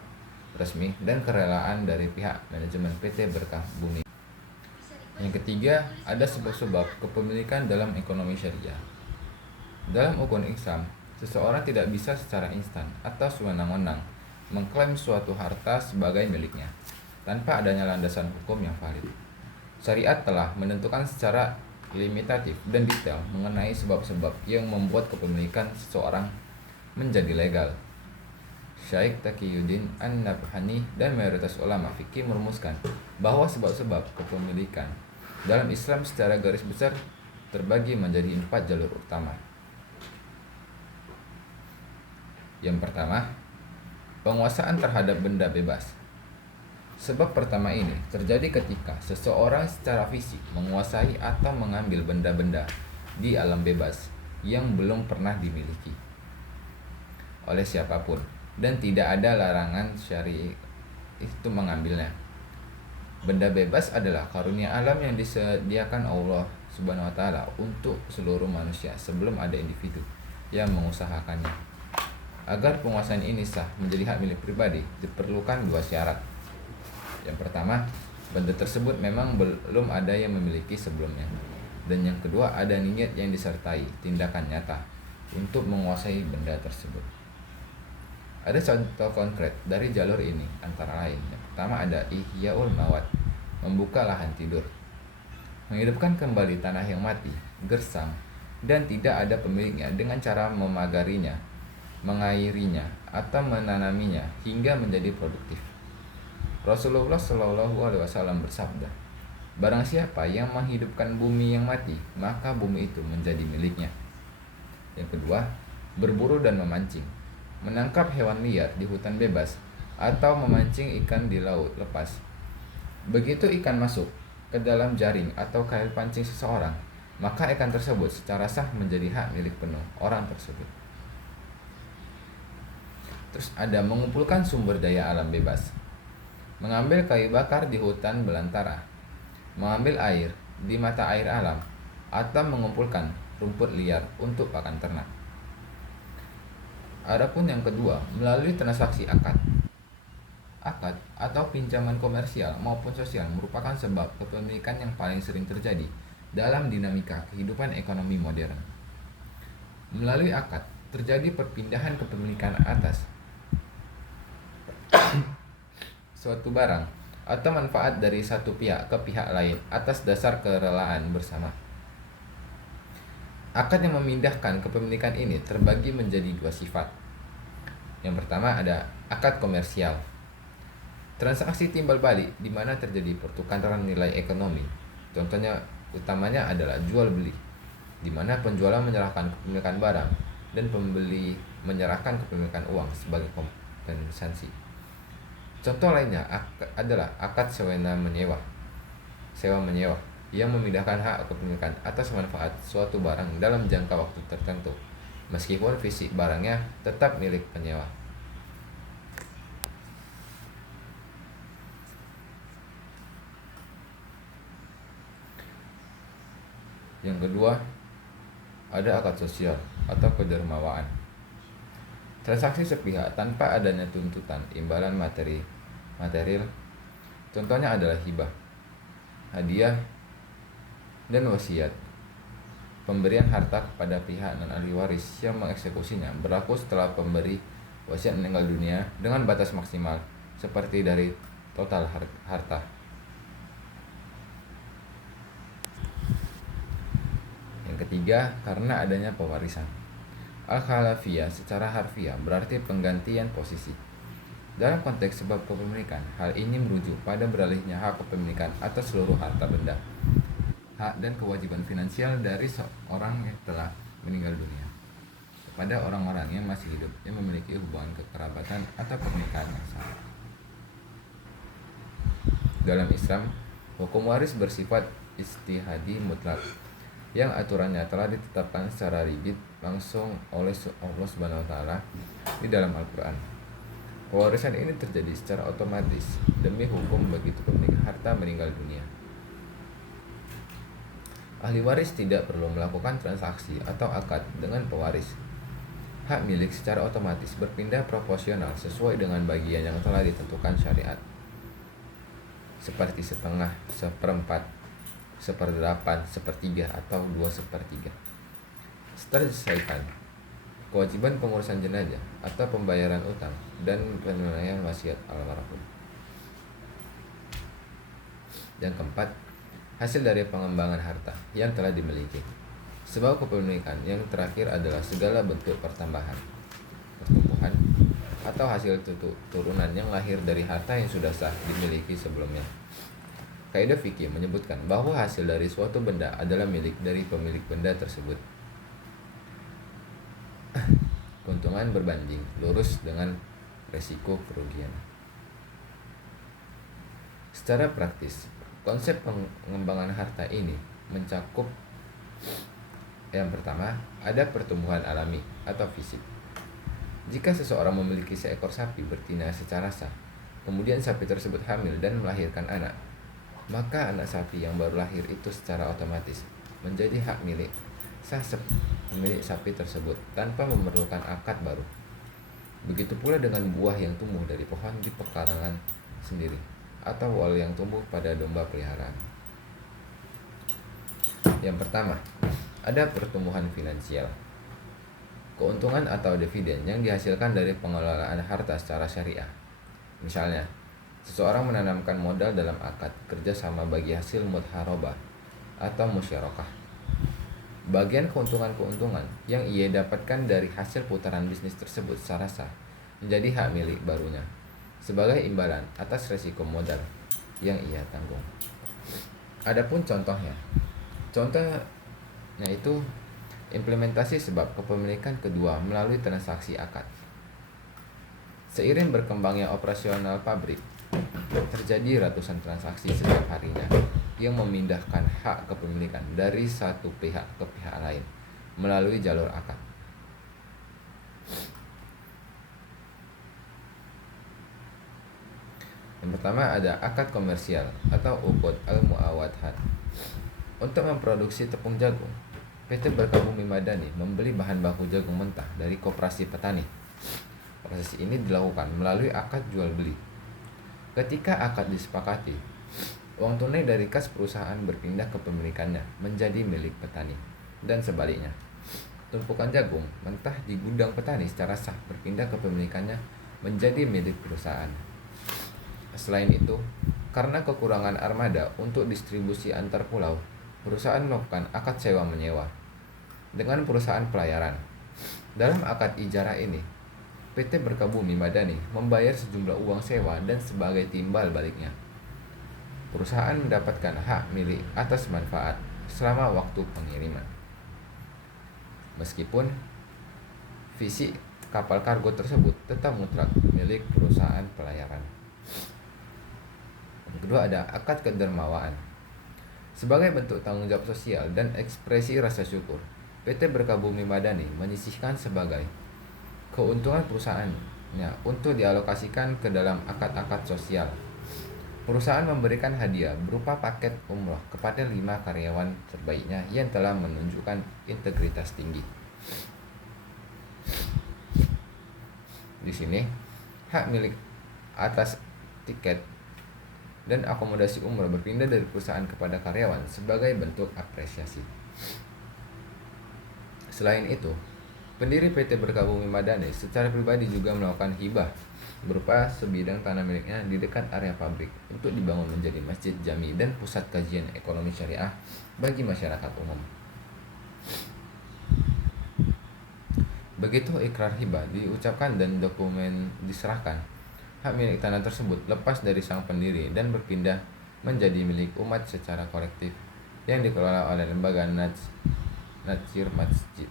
resmi dan kerelaan dari pihak manajemen PT Berkah Bumi. Yang ketiga, ada sebab-sebab kepemilikan dalam ekonomi syariah. Dalam hukum Islam, seseorang tidak bisa secara instan atau sewenang-wenang mengklaim suatu harta sebagai miliknya tanpa adanya landasan hukum yang valid. Syariat telah menentukan secara limitatif dan detail mengenai sebab-sebab yang membuat kepemilikan seseorang menjadi legal. Syekh Taqiyuddin An-Nabhani dan mayoritas ulama fikih merumuskan bahwa sebab-sebab kepemilikan dalam Islam secara garis besar terbagi menjadi 4 jalur utama. Yang pertama, penguasaan terhadap benda bebas. Sebab pertama ini terjadi ketika seseorang secara fisik menguasai atau mengambil benda-benda di alam bebas yang belum pernah dimiliki oleh siapapun dan tidak ada larangan syar'i itu mengambilnya. Benda bebas adalah karunia alam yang disediakan Allah Subhanahu wa taala untuk seluruh manusia sebelum ada individu yang mengusahakannya. Agar penguasaan ini sah menjadi hak milik pribadi, diperlukan 2 syarat. Yang pertama, benda tersebut memang belum ada yang memiliki sebelumnya. Dan yang kedua, ada niat yang disertai tindakan nyata untuk menguasai benda tersebut. Ada contoh konkret dari jalur ini antara lain. Yang pertama ada Ihyaul Mawat, membuka lahan tidur, menghidupkan kembali tanah yang mati, gersam, dan tidak ada pemiliknya dengan cara memagarinya, mengairinya, atau menanaminya hingga menjadi produktif. Rasulullah Shallallahu Alaihi Wasallam bersabda, barang siapa yang menghidupkan bumi yang mati, maka bumi itu menjadi miliknya. Yang kedua, berburu dan memancing, menangkap hewan liar di hutan bebas, atau memancing ikan di laut lepas. Begitu ikan masuk ke dalam jaring atau kail pancing seseorang, maka ikan tersebut secara sah menjadi hak milik penuh orang tersebut. Terus ada mengumpulkan sumber daya alam bebas, mengambil kayu bakar di hutan belantara, mengambil air di mata air alam, atau mengumpulkan rumput liar untuk pakan ternak. Adapun yang kedua, melalui transaksi akad. Akad atau pinjaman komersial maupun sosial merupakan sebab kepemilikan yang paling sering terjadi dalam dinamika kehidupan ekonomi modern. Melalui akad, terjadi perpindahan kepemilikan atas suatu barang atau manfaat dari satu pihak ke pihak lain atas dasar kerelaan bersama. Akad yang memindahkan kepemilikan ini terbagi menjadi dua sifat. Yang pertama ada akad komersial. Transaksi timbal balik di mana terjadi pertukaran nilai ekonomi. Contohnya utamanya adalah jual beli, di mana penjual menyerahkan kepemilikan barang dan pembeli menyerahkan kepemilikan uang sebagai kompensasi. Contoh lainnya adalah akad sewa menyewa yang memindahkan hak kepemilikan atas manfaat suatu barang dalam jangka waktu tertentu, meskipun fisik barangnya tetap milik penyewa. Yang kedua, ada akad sosial atau kedermawaan. Transaksi sepihak tanpa adanya tuntutan imbalan material. Contohnya adalah hibah, hadiah, dan wasiat. Pemberian harta kepada pihak non-ahli waris yang mengeksekusinya berlaku setelah pemberi wasiat meninggal dunia dengan batas maksimal seperti dari total harta. Yang ketiga, karena adanya pewarisan. Al-khalafiyah secara harfiah berarti penggantian posisi. Dalam konteks sebab kepemilikan, hal ini merujuk pada beralihnya hak kepemilikan atas seluruh harta benda, hak dan kewajiban finansial dari seorang yang telah meninggal dunia kepada orang-orang yang masih hidup yang memiliki hubungan kekerabatan atau pernikahan yang sama. Dalam Islam, hukum waris bersifat ijtihadi mutlak, yang aturannya telah ditetapkan secara rigid langsung oleh Allah Subhanahu wa taala di dalam Al-Qur'an. Pewarisan ini terjadi secara otomatis demi hukum begitu pemilik harta meninggal dunia. Ahli waris tidak perlu melakukan transaksi atau akad dengan pewaris. Hak milik secara otomatis berpindah proporsional sesuai dengan bagian yang telah ditentukan syariat, seperti setengah, seperempat, 1/8, 1/3, atau 2/3. Setelah diselesaikan kewajiban pengurusan jenazah atau pembayaran utang dan penunaian wasiat almarhum. Yang keempat, hasil dari pengembangan harta yang telah dimiliki. Sebab kepemilikan yang terakhir adalah segala bentuk pertambahan, pertumbuhan, atau hasil turunan yang lahir dari harta yang sudah sah dimiliki sebelumnya. Kaidah fikih menyebutkan bahwa hasil dari suatu benda adalah milik dari pemilik benda tersebut. Keuntungan berbanding lurus dengan resiko kerugian. Secara praktis, konsep pengembangan harta ini mencakup yang pertama, ada pertumbuhan alami atau fisik. Jika seseorang memiliki seekor sapi betina secara sah, kemudian sapi tersebut hamil dan melahirkan anak, maka anak sapi yang baru lahir itu secara otomatis menjadi hak milik sah pemilik sapi tersebut tanpa memerlukan akad baru. Begitu pula dengan buah yang tumbuh dari pohon di pekarangan sendiri atau wol yang tumbuh pada domba peliharaan. Yang pertama, ada pertumbuhan finansial. Keuntungan atau dividen yang dihasilkan dari pengelolaan harta secara syariah. Misalnya, seseorang menanamkan modal dalam akad kerjasama bagi hasil mudharabah atau musyarakah. Bagian keuntungan yang ia dapatkan dari hasil putaran bisnis tersebut secara sah menjadi hak milik barunya sebagai imbalan atas resiko modal yang ia tanggung. Adapun contohnya itu implementasi sebab kepemilikan kedua melalui transaksi akad. Seiring berkembangnya operasional pabrik, terjadi ratusan transaksi setiap harinya yang memindahkan hak kepemilikan dari satu pihak ke pihak lain melalui jalur akad. Yang pertama ada akad komersial atau uqud al-muawadhat. Untuk memproduksi tepung jagung, PT Berkabumi Madani membeli bahan baku jagung mentah dari koperasi petani. Proses ini dilakukan melalui akad jual beli. Ketika akad disepakati, uang tunai dari kas perusahaan berpindah kepemilikannya menjadi milik petani, dan sebaliknya. Tumpukan jagung mentah di gudang petani secara sah berpindah kepemilikannya menjadi milik perusahaan. Selain itu, Karena kekurangan armada untuk distribusi antar pulau, perusahaan melakukan akad sewa-menyewa dengan perusahaan pelayaran. Dalam akad ijarah ini, PT Berkabumi Madani membayar sejumlah uang sewa dan sebagai timbal baliknya, perusahaan mendapatkan hak milik atas manfaat selama waktu pengiriman. Meskipun visi kapal kargo tersebut tetap mutlak milik perusahaan pelayaran. Yang kedua ada akad kedermawaan. Sebagai bentuk tanggung jawab sosial dan ekspresi rasa syukur, PT Berkabumi Madani menyisihkan sebagai keuntungan perusahaannya untuk dialokasikan ke dalam akad-akad sosial. Perusahaan memberikan hadiah berupa paket umroh kepada 5 karyawan terbaiknya yang telah menunjukkan integritas tinggi. Di sini, hak milik atas tiket dan akomodasi umroh berpindah dari perusahaan kepada karyawan sebagai bentuk apresiasi. Selain itu, pendiri PT Berkabumi Madani secara pribadi juga melakukan hibah berupa sebidang tanah miliknya di dekat area pabrik untuk dibangun menjadi masjid jami dan pusat kajian ekonomi syariah bagi masyarakat umum. Begitu ikrar hibah diucapkan dan dokumen diserahkan, hak milik tanah tersebut lepas dari sang pendiri dan berpindah menjadi milik umat secara kolektif yang dikelola oleh lembaga Nadzir Masjid.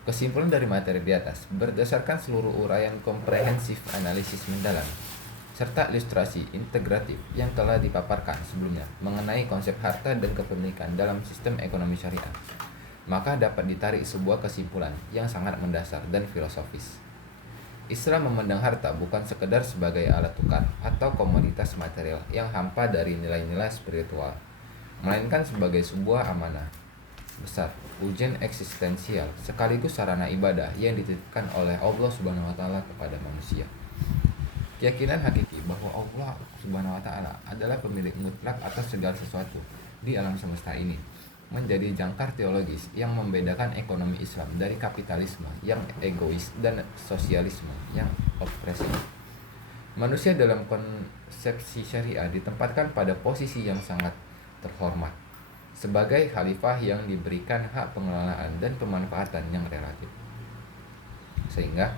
Kesimpulan dari materi di atas, berdasarkan seluruh uraian komprehensif analisis mendalam, serta ilustrasi integratif yang telah dipaparkan sebelumnya mengenai konsep harta dan kepemilikan dalam sistem ekonomi syariah, maka dapat ditarik sebuah kesimpulan yang sangat mendasar dan filosofis. Islam memandang harta bukan sekedar sebagai alat tukar atau komoditas material yang hampa dari nilai-nilai spiritual, melainkan sebagai sebuah amanah besar, ujian eksistensial sekaligus sarana ibadah yang dititipkan oleh Allah Subhanahu wa taala kepada manusia. Keyakinan hakiki bahwa Allah Subhanahu wa taala adalah pemilik mutlak atas segala sesuatu di alam semesta ini menjadi jangkar teologis yang membedakan ekonomi Islam dari kapitalisme yang egois dan sosialisme yang opresif. Manusia dalam konsepsi syariah ditempatkan pada posisi yang sangat terhormat sebagai khalifah yang diberikan hak pengelolaan dan pemanfaatan yang relatif. Sehingga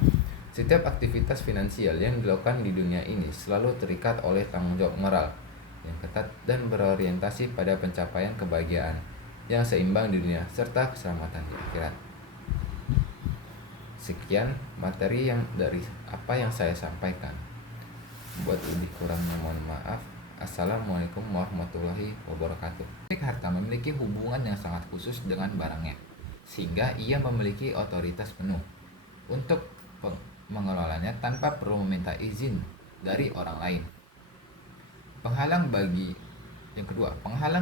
setiap aktivitas finansial yang dilakukan di dunia ini selalu terikat oleh tanggung jawab moral yang ketat dan berorientasi pada pencapaian kebahagiaan yang seimbang di dunia serta keselamatan di akhirat. Sekian materi yang dari apa yang saya sampaikan. Buat lebih kurangnya mohon maaf. Assalamualaikum warahmatullahi wabarakatuh. Harta memiliki hubungan yang sangat khusus dengan barangnya, sehingga ia memiliki otoritas penuh untuk mengelolanya tanpa perlu meminta izin dari orang lain. Penghalang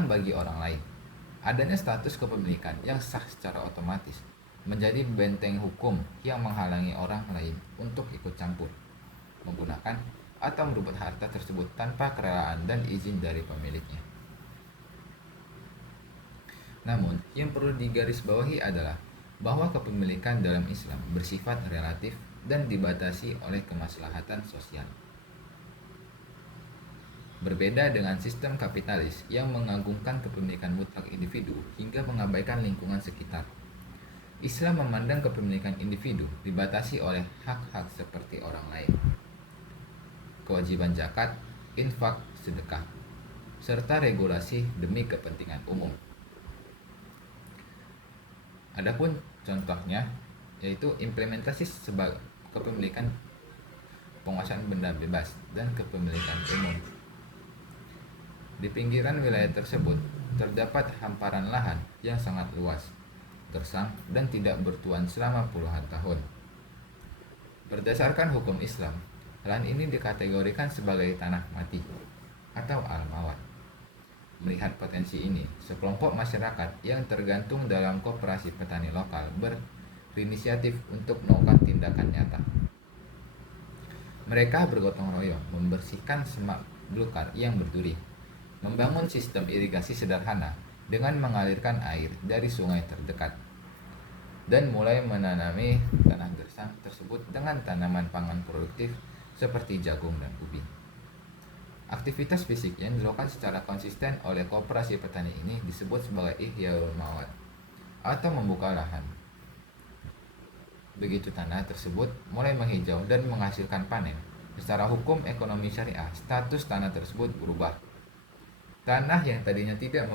bagi orang lain. Adanya status kepemilikan yang sah secara otomatis menjadi benteng hukum yang menghalangi orang lain untuk ikut campur, menggunakan atau merebut harta tersebut tanpa kerelaan dan izin dari pemiliknya. Namun, yang perlu digarisbawahi adalah bahwa kepemilikan dalam Islam bersifat relatif dan dibatasi oleh kemaslahatan sosial. Berbeda dengan sistem kapitalis yang mengagungkan kepemilikan mutlak individu hingga mengabaikan lingkungan sekitar, Islam memandang kepemilikan individu dibatasi oleh hak-hak seperti orang lain, kewajiban zakat, infak, sedekah, serta regulasi demi kepentingan umum. Adapun contohnya yaitu implementasi sebagai kepemilikan, penguasaan benda bebas, dan kepemilikan umum. Di pinggiran wilayah tersebut terdapat hamparan lahan yang sangat luas, gersang, dan tidak bertuan selama puluhan tahun. Berdasarkan hukum Islam, lahan ini dikategorikan sebagai tanah mati atau al-mawat. Melihat potensi ini, sekelompok masyarakat yang tergantung dalam koperasi petani lokal berinisiatif untuk melakukan tindakan nyata. Mereka bergotong royong membersihkan semak belukar yang berduri, membangun sistem irigasi sederhana dengan mengalirkan air dari sungai terdekat, dan mulai menanami tanah gersang tersebut dengan tanaman pangan produktif seperti jagung dan ubi. Aktivitas fisik yang dilakukan secara konsisten oleh koperasi petani ini disebut sebagai ihyaul mawad atau membuka lahan. Begitu tanah tersebut mulai menghijau dan menghasilkan panen, secara hukum ekonomi syariah, status tanah tersebut berubah. Tanah yang tadinya tidak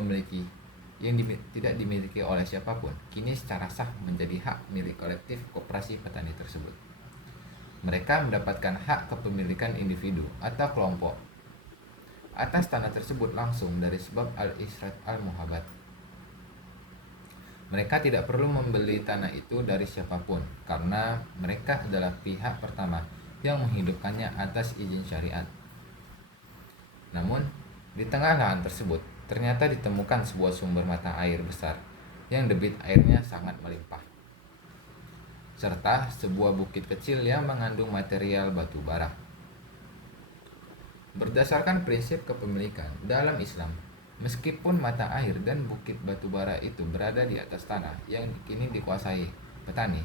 dimiliki oleh siapapun, kini secara sah menjadi hak milik kolektif koperasi petani tersebut. Mereka mendapatkan hak kepemilikan individu atau kelompok atas tanah tersebut langsung dari sebab al-israt al-muhabat. Mereka tidak perlu membeli tanah itu dari siapapun karena mereka adalah pihak pertama yang menghidupkannya atas izin syariat. Namun, di tengah lahan tersebut ternyata ditemukan sebuah sumber mata air besar yang debit airnya sangat melimpah, serta sebuah bukit kecil yang mengandung material batu bara. Berdasarkan prinsip kepemilikan dalam Islam, meskipun mata air dan bukit batu bara itu berada di atas tanah yang kini dikuasai petani,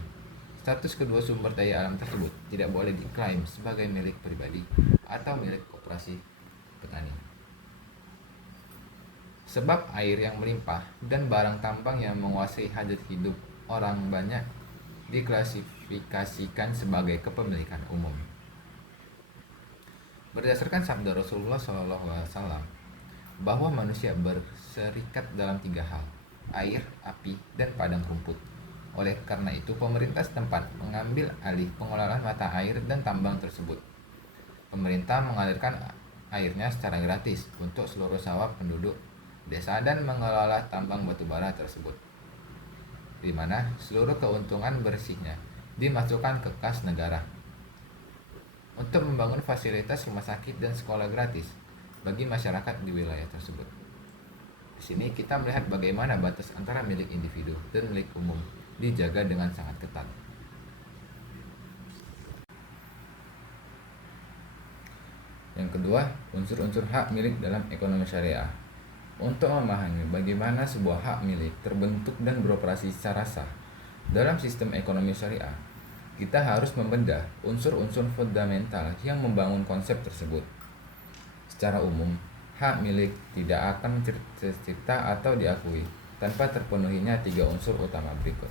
status kedua sumber daya alam tersebut tidak boleh diklaim sebagai milik pribadi atau milik koperasi petani. Sebab air yang melimpah dan barang tambang yang menguasai hajat hidup orang banyak diklasifikasikan sebagai kepemilikan umum. Berdasarkan sabda Rasulullah SAW bahwa manusia berserikat dalam 3 hal: air, api, dan padang rumput. Oleh karena itu, pemerintah setempat mengambil alih pengelolaan mata air dan tambang tersebut. Pemerintah mengalirkan airnya secara gratis untuk seluruh sawah penduduk desa dan mengelola tambang batubara tersebut, di mana seluruh keuntungan bersihnya dimasukkan ke kas negara untuk membangun fasilitas rumah sakit dan sekolah gratis bagi masyarakat di wilayah tersebut. Di sini kita melihat bagaimana batas antara milik individu dan milik umum dijaga dengan sangat ketat. Yang kedua, unsur-unsur hak milik dalam ekonomi syariah. Untuk memahami bagaimana sebuah hak milik terbentuk dan beroperasi secara sah dalam sistem ekonomi syariah, kita harus membedah unsur-unsur fundamental yang membangun konsep tersebut. Secara umum, hak milik tidak akan tercipta atau diakui tanpa terpenuhinya 3 unsur utama berikut.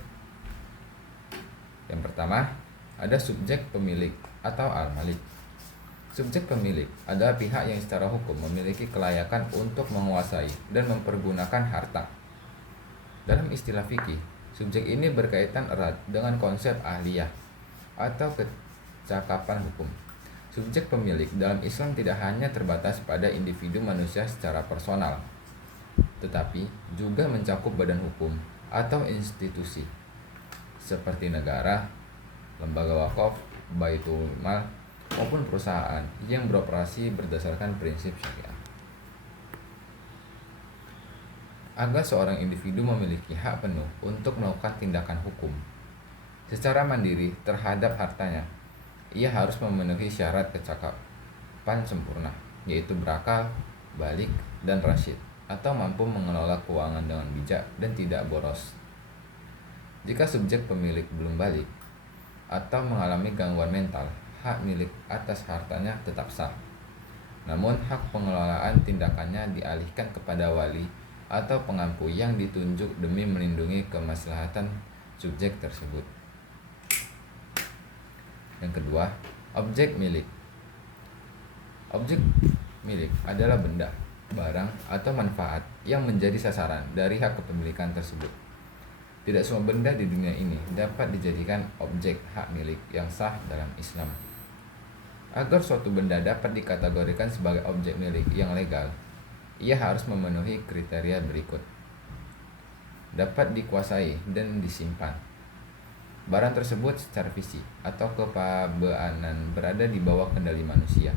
Yang pertama, ada subjek pemilik atau al-malik. Subjek pemilik adalah pihak yang secara hukum memiliki kelayakan untuk menguasai dan mempergunakan harta. Dalam istilah fikih, subjek ini berkaitan erat dengan konsep ahliyah atau kecakapan hukum. Subjek pemilik dalam Islam tidak hanya terbatas pada individu manusia secara personal, tetapi juga mencakup badan hukum atau institusi seperti negara, lembaga wakaf, baitul mal, maupun perusahaan yang beroperasi berdasarkan prinsip syariah. Agar seorang individu memiliki hak penuh untuk melakukan tindakan hukum secara mandiri terhadap hartanya, ia harus memenuhi syarat kecakapan sempurna, yaitu berakal, balik, dan rasyid, atau mampu mengelola keuangan dengan bijak dan tidak boros. Jika subjek pemilik belum balik atau mengalami gangguan mental, hak milik atas hartanya tetap sah. Namun hak pengelolaan tindakannya dialihkan kepada wali atau pengampu yang ditunjuk demi melindungi kemaslahatan subjek tersebut. Yang kedua, objek milik. Objek milik adalah benda, barang, atau manfaat yang menjadi sasaran dari hak kepemilikan tersebut. Tidak semua benda di dunia ini dapat dijadikan objek hak milik yang sah dalam Islam. Agar suatu benda dapat dikategorikan sebagai objek milik yang legal, ia harus memenuhi kriteria berikut. Dapat dikuasai dan disimpan. Barang tersebut secara fisik atau kepabeanan berada di bawah kendali manusia.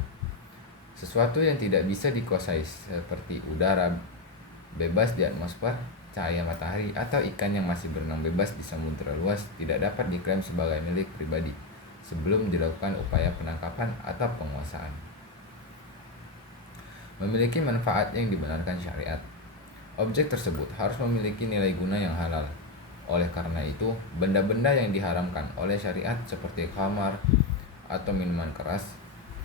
Sesuatu yang tidak bisa dikuasai seperti udara bebas di atmosfer, cahaya matahari, atau ikan yang masih berenang bebas di samudera luas tidak dapat diklaim sebagai milik pribadi sebelum dilakukan upaya penangkapan atau penguasaan. Memiliki manfaat yang dibenarkan syariat. Objek tersebut harus memiliki nilai guna yang halal. Oleh karena itu, benda-benda yang diharamkan oleh syariat seperti khamar atau minuman keras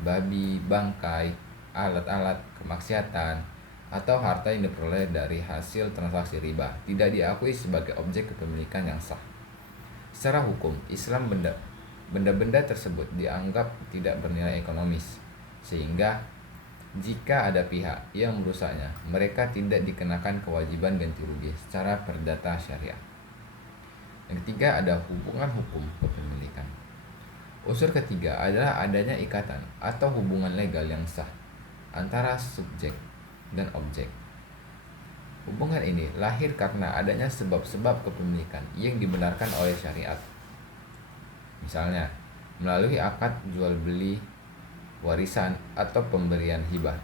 babi, bangkai, alat-alat kemaksiatan, atau harta yang diperoleh dari hasil transaksi riba tidak diakui sebagai objek kepemilikan yang sah. Secara hukum, Islam benda-benda tersebut dianggap tidak bernilai ekonomis, sehingga jika ada pihak yang merusaknya, mereka tidak dikenakan kewajiban ganti rugi secara perdata syariah. Yang ketiga ada hubungan hukum kepemilikan. Unsur ketiga adalah adanya ikatan atau hubungan legal yang sah antara subjek dan objek. Hubungan ini lahir karena adanya sebab-sebab kepemilikan yang dibenarkan oleh syariat. Misalnya, melalui akad jual beli, warisan, atau pemberian hibah.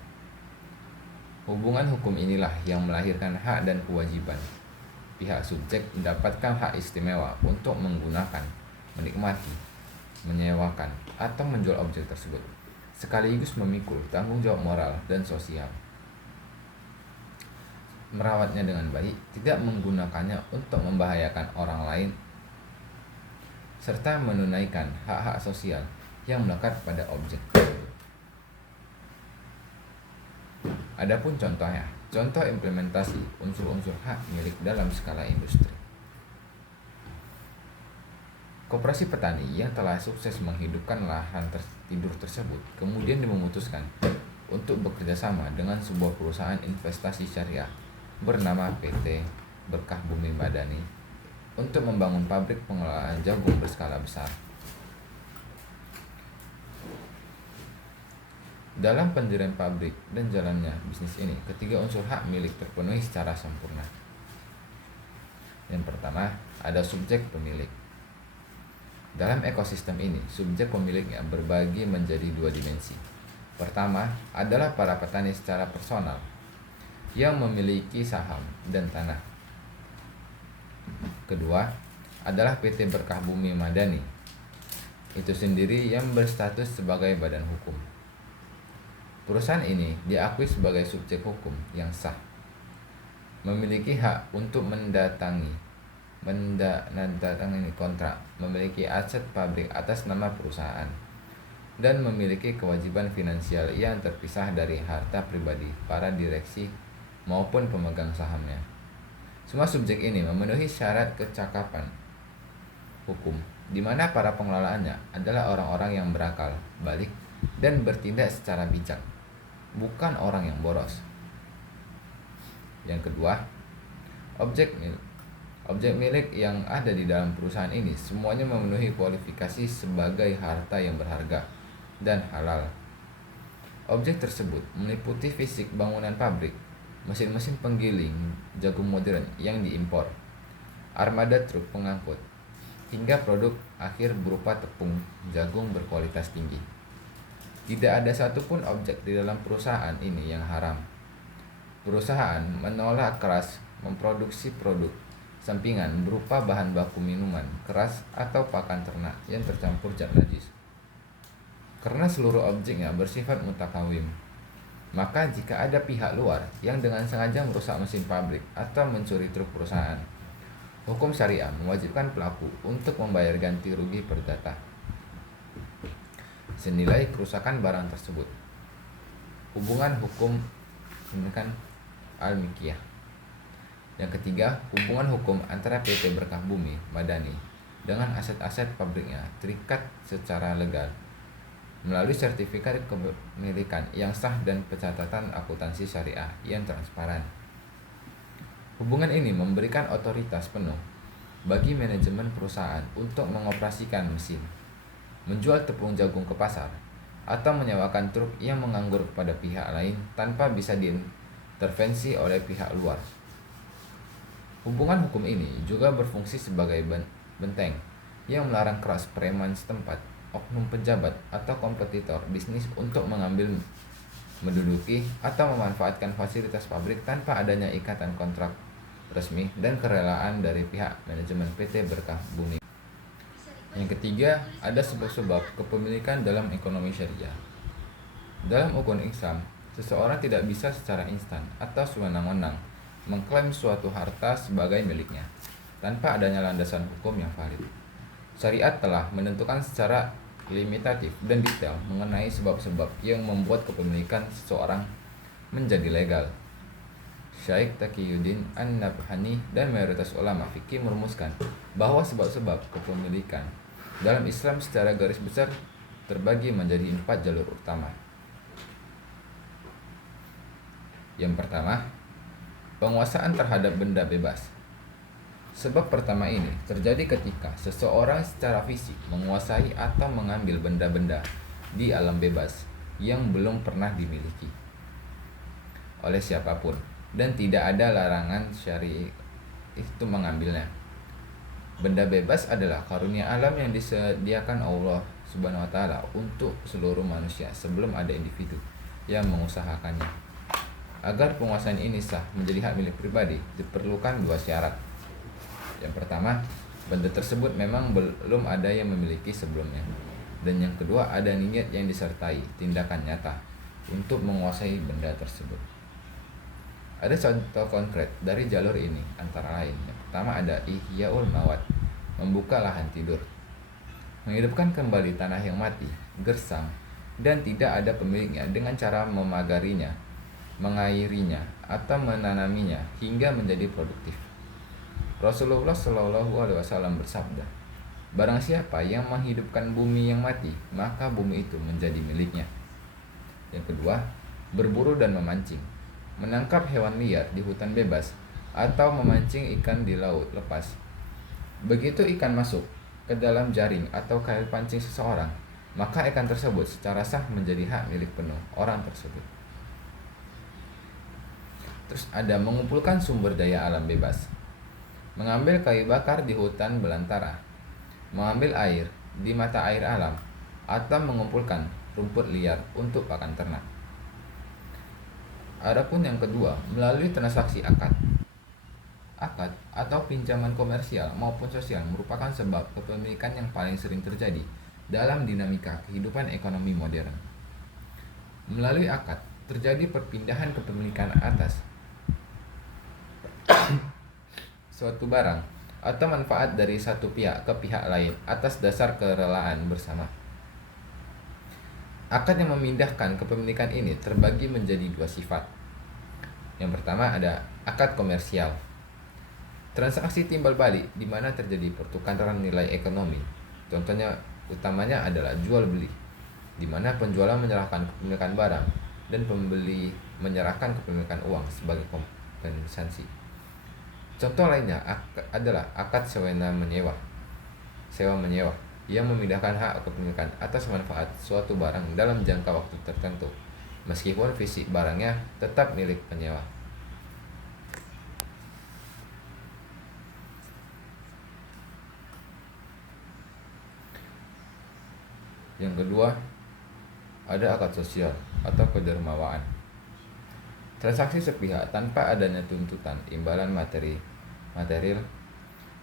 Hubungan hukum inilah yang melahirkan hak dan kewajiban. Pihak subjek mendapatkan hak istimewa untuk menggunakan, menikmati, menyewakan, atau menjual objek tersebut, sekaligus memikul tanggung jawab moral dan sosial. Merawatnya dengan baik, tidak menggunakannya untuk membahayakan orang lain, serta menunaikan hak-hak sosial yang melekat pada objek tersebut. Adapun contohnya, contoh implementasi unsur-unsur hak milik dalam skala industri. Koperasi petani yang telah sukses menghidupkan lahan tidur tersebut kemudian memutuskan untuk bekerja sama dengan sebuah perusahaan investasi syariah bernama PT Berkah Bumi Madani untuk membangun pabrik pengelolaan jagung berskala besar. Dalam pendirian pabrik dan jalannya bisnis ini, ketiga unsur hak milik terpenuhi secara sempurna. Yang pertama, ada subjek pemilik. Dalam ekosistem ini, subjek pemiliknya berbagi menjadi dua dimensi. Pertama, adalah para petani secara personal yang memiliki saham dan tanah. Kedua, adalah PT Berkah Bumi Madani itu sendiri yang berstatus sebagai badan hukum. Perusahaan ini diakui sebagai subjek hukum yang sah, memiliki hak untuk menandatangani kontrak, memiliki aset pabrik atas nama perusahaan, dan memiliki kewajiban finansial yang terpisah dari harta pribadi para direksi maupun pemegang sahamnya. Semua subjek ini memenuhi syarat kecakapan hukum, di mana para pengelolaannya adalah orang-orang yang berakal balik dan bertindak secara bijak, bukan orang yang boros. Yang kedua, objek milik yang ada di dalam perusahaan ini semuanya memenuhi kualifikasi sebagai harta yang berharga dan halal. Objek tersebut meliputi fisik bangunan pabrik, mesin-mesin penggiling jagung modern yang diimpor, armada truk pengangkut, hingga produk akhir berupa tepung jagung berkualitas tinggi. Tidak ada satupun objek di dalam perusahaan ini yang haram. Perusahaan menolak keras memproduksi produk sampingan berupa bahan baku minuman keras atau pakan ternak yang tercampur zat najis. Karena seluruh objeknya bersifat mutakawim, maka jika ada pihak luar yang dengan sengaja merusak mesin pabrik atau mencuri truk perusahaan, hukum syariah mewajibkan pelaku untuk membayar ganti rugi perdata senilai kerusakan barang tersebut. Hubungan hukum kepemilikan al-milkiyah. Yang ketiga, hubungan hukum antara PT Berkah Bumi Madani dengan aset-aset pabriknya terikat secara legal melalui sertifikat kepemilikan yang sah dan pencatatan akuntansi syariah yang transparan. Hubungan ini memberikan otoritas penuh bagi manajemen perusahaan untuk mengoperasikan mesin, menjual tepung jagung ke pasar, atau menyewakan truk yang menganggur kepada pihak lain tanpa bisa diintervensi oleh pihak luar. Hubungan hukum ini juga berfungsi sebagai benteng yang melarang keras preman setempat, oknum pejabat, atau kompetitor bisnis untuk mengambil, menduduki, atau memanfaatkan fasilitas pabrik tanpa adanya ikatan kontrak resmi dan kerelaan dari pihak manajemen PT Berkah Bumi. Yang ketiga, ada sebab-sebab kepemilikan dalam ekonomi syariah. Dalam hukum Islam, seseorang tidak bisa secara instan atau sewenang-wenang mengklaim suatu harta sebagai miliknya tanpa adanya landasan hukum yang valid. Syariat telah menentukan secara limitatif, dan detail mengenai sebab-sebab yang membuat kepemilikan seseorang menjadi legal. Syekh Taqiyuddin An-Nabhani dan mayoritas ulama fikih merumuskan bahwa sebab-sebab kepemilikan dalam Islam secara garis besar terbagi menjadi 4 jalur utama. Yang pertama, penguasaan terhadap benda bebas. Sebab pertama ini terjadi ketika seseorang secara fisik menguasai atau mengambil benda-benda di alam bebas yang belum pernah dimiliki oleh siapapun, dan tidak ada larangan syar'i itu mengambilnya. Benda bebas adalah karunia alam yang disediakan Allah Subhanahu wa taala untuk seluruh manusia sebelum ada individu yang mengusahakannya. Agar penguasaan ini sah menjadi hak milik pribadi, diperlukan 2 syarat. Yang pertama, benda tersebut memang belum ada yang memiliki sebelumnya. Dan yang kedua, ada niat yang disertai tindakan nyata untuk menguasai benda tersebut. Ada contoh konkret dari jalur ini, antara lain. Yang pertama ada Ihyaul Mawat, membuka lahan tidur, menghidupkan kembali tanah yang mati, gersang, dan tidak ada pemiliknya dengan cara memagarinya, mengairinya, atau menanaminya hingga menjadi produktif. Rasulullah Shallallahu Alaihi Wasallam bersabda, barang siapa yang menghidupkan bumi yang mati, maka bumi itu menjadi miliknya. Yang kedua, berburu dan memancing, menangkap hewan liar di hutan bebas, atau memancing ikan di laut lepas. Begitu ikan masuk ke dalam jaring atau kail pancing seseorang, maka ikan tersebut secara sah menjadi hak milik penuh orang tersebut. Terus ada mengumpulkan sumber daya alam bebas, mengambil kayu bakar di hutan belantara, mengambil air di mata air alam, atau mengumpulkan rumput liar untuk pakan ternak. Adapun yang kedua, melalui transaksi akad. Akad atau pinjaman komersial maupun sosial merupakan sebab kepemilikan yang paling sering terjadi dalam dinamika kehidupan ekonomi modern. Melalui akad, terjadi perpindahan kepemilikan atas suatu barang atau manfaat dari satu pihak ke pihak lain atas dasar kerelaan bersama. Akad yang memindahkan kepemilikan ini terbagi menjadi 2 sifat. Yang pertama ada akad komersial. Transaksi timbal balik di mana terjadi pertukaran nilai ekonomi. Contohnya utamanya adalah jual beli, di mana penjual menyerahkan kepemilikan barang dan pembeli menyerahkan kepemilikan uang sebagai kompensasi. Contoh lainnya adalah akad sewa menyewa yang memindahkan hak kepemilikan atas manfaat suatu barang dalam jangka waktu tertentu, meskipun fisik barangnya tetap milik penyewa. Yang kedua, ada akad sosial atau kedermawaan. Transaksi sepihak tanpa adanya tuntutan imbalan material.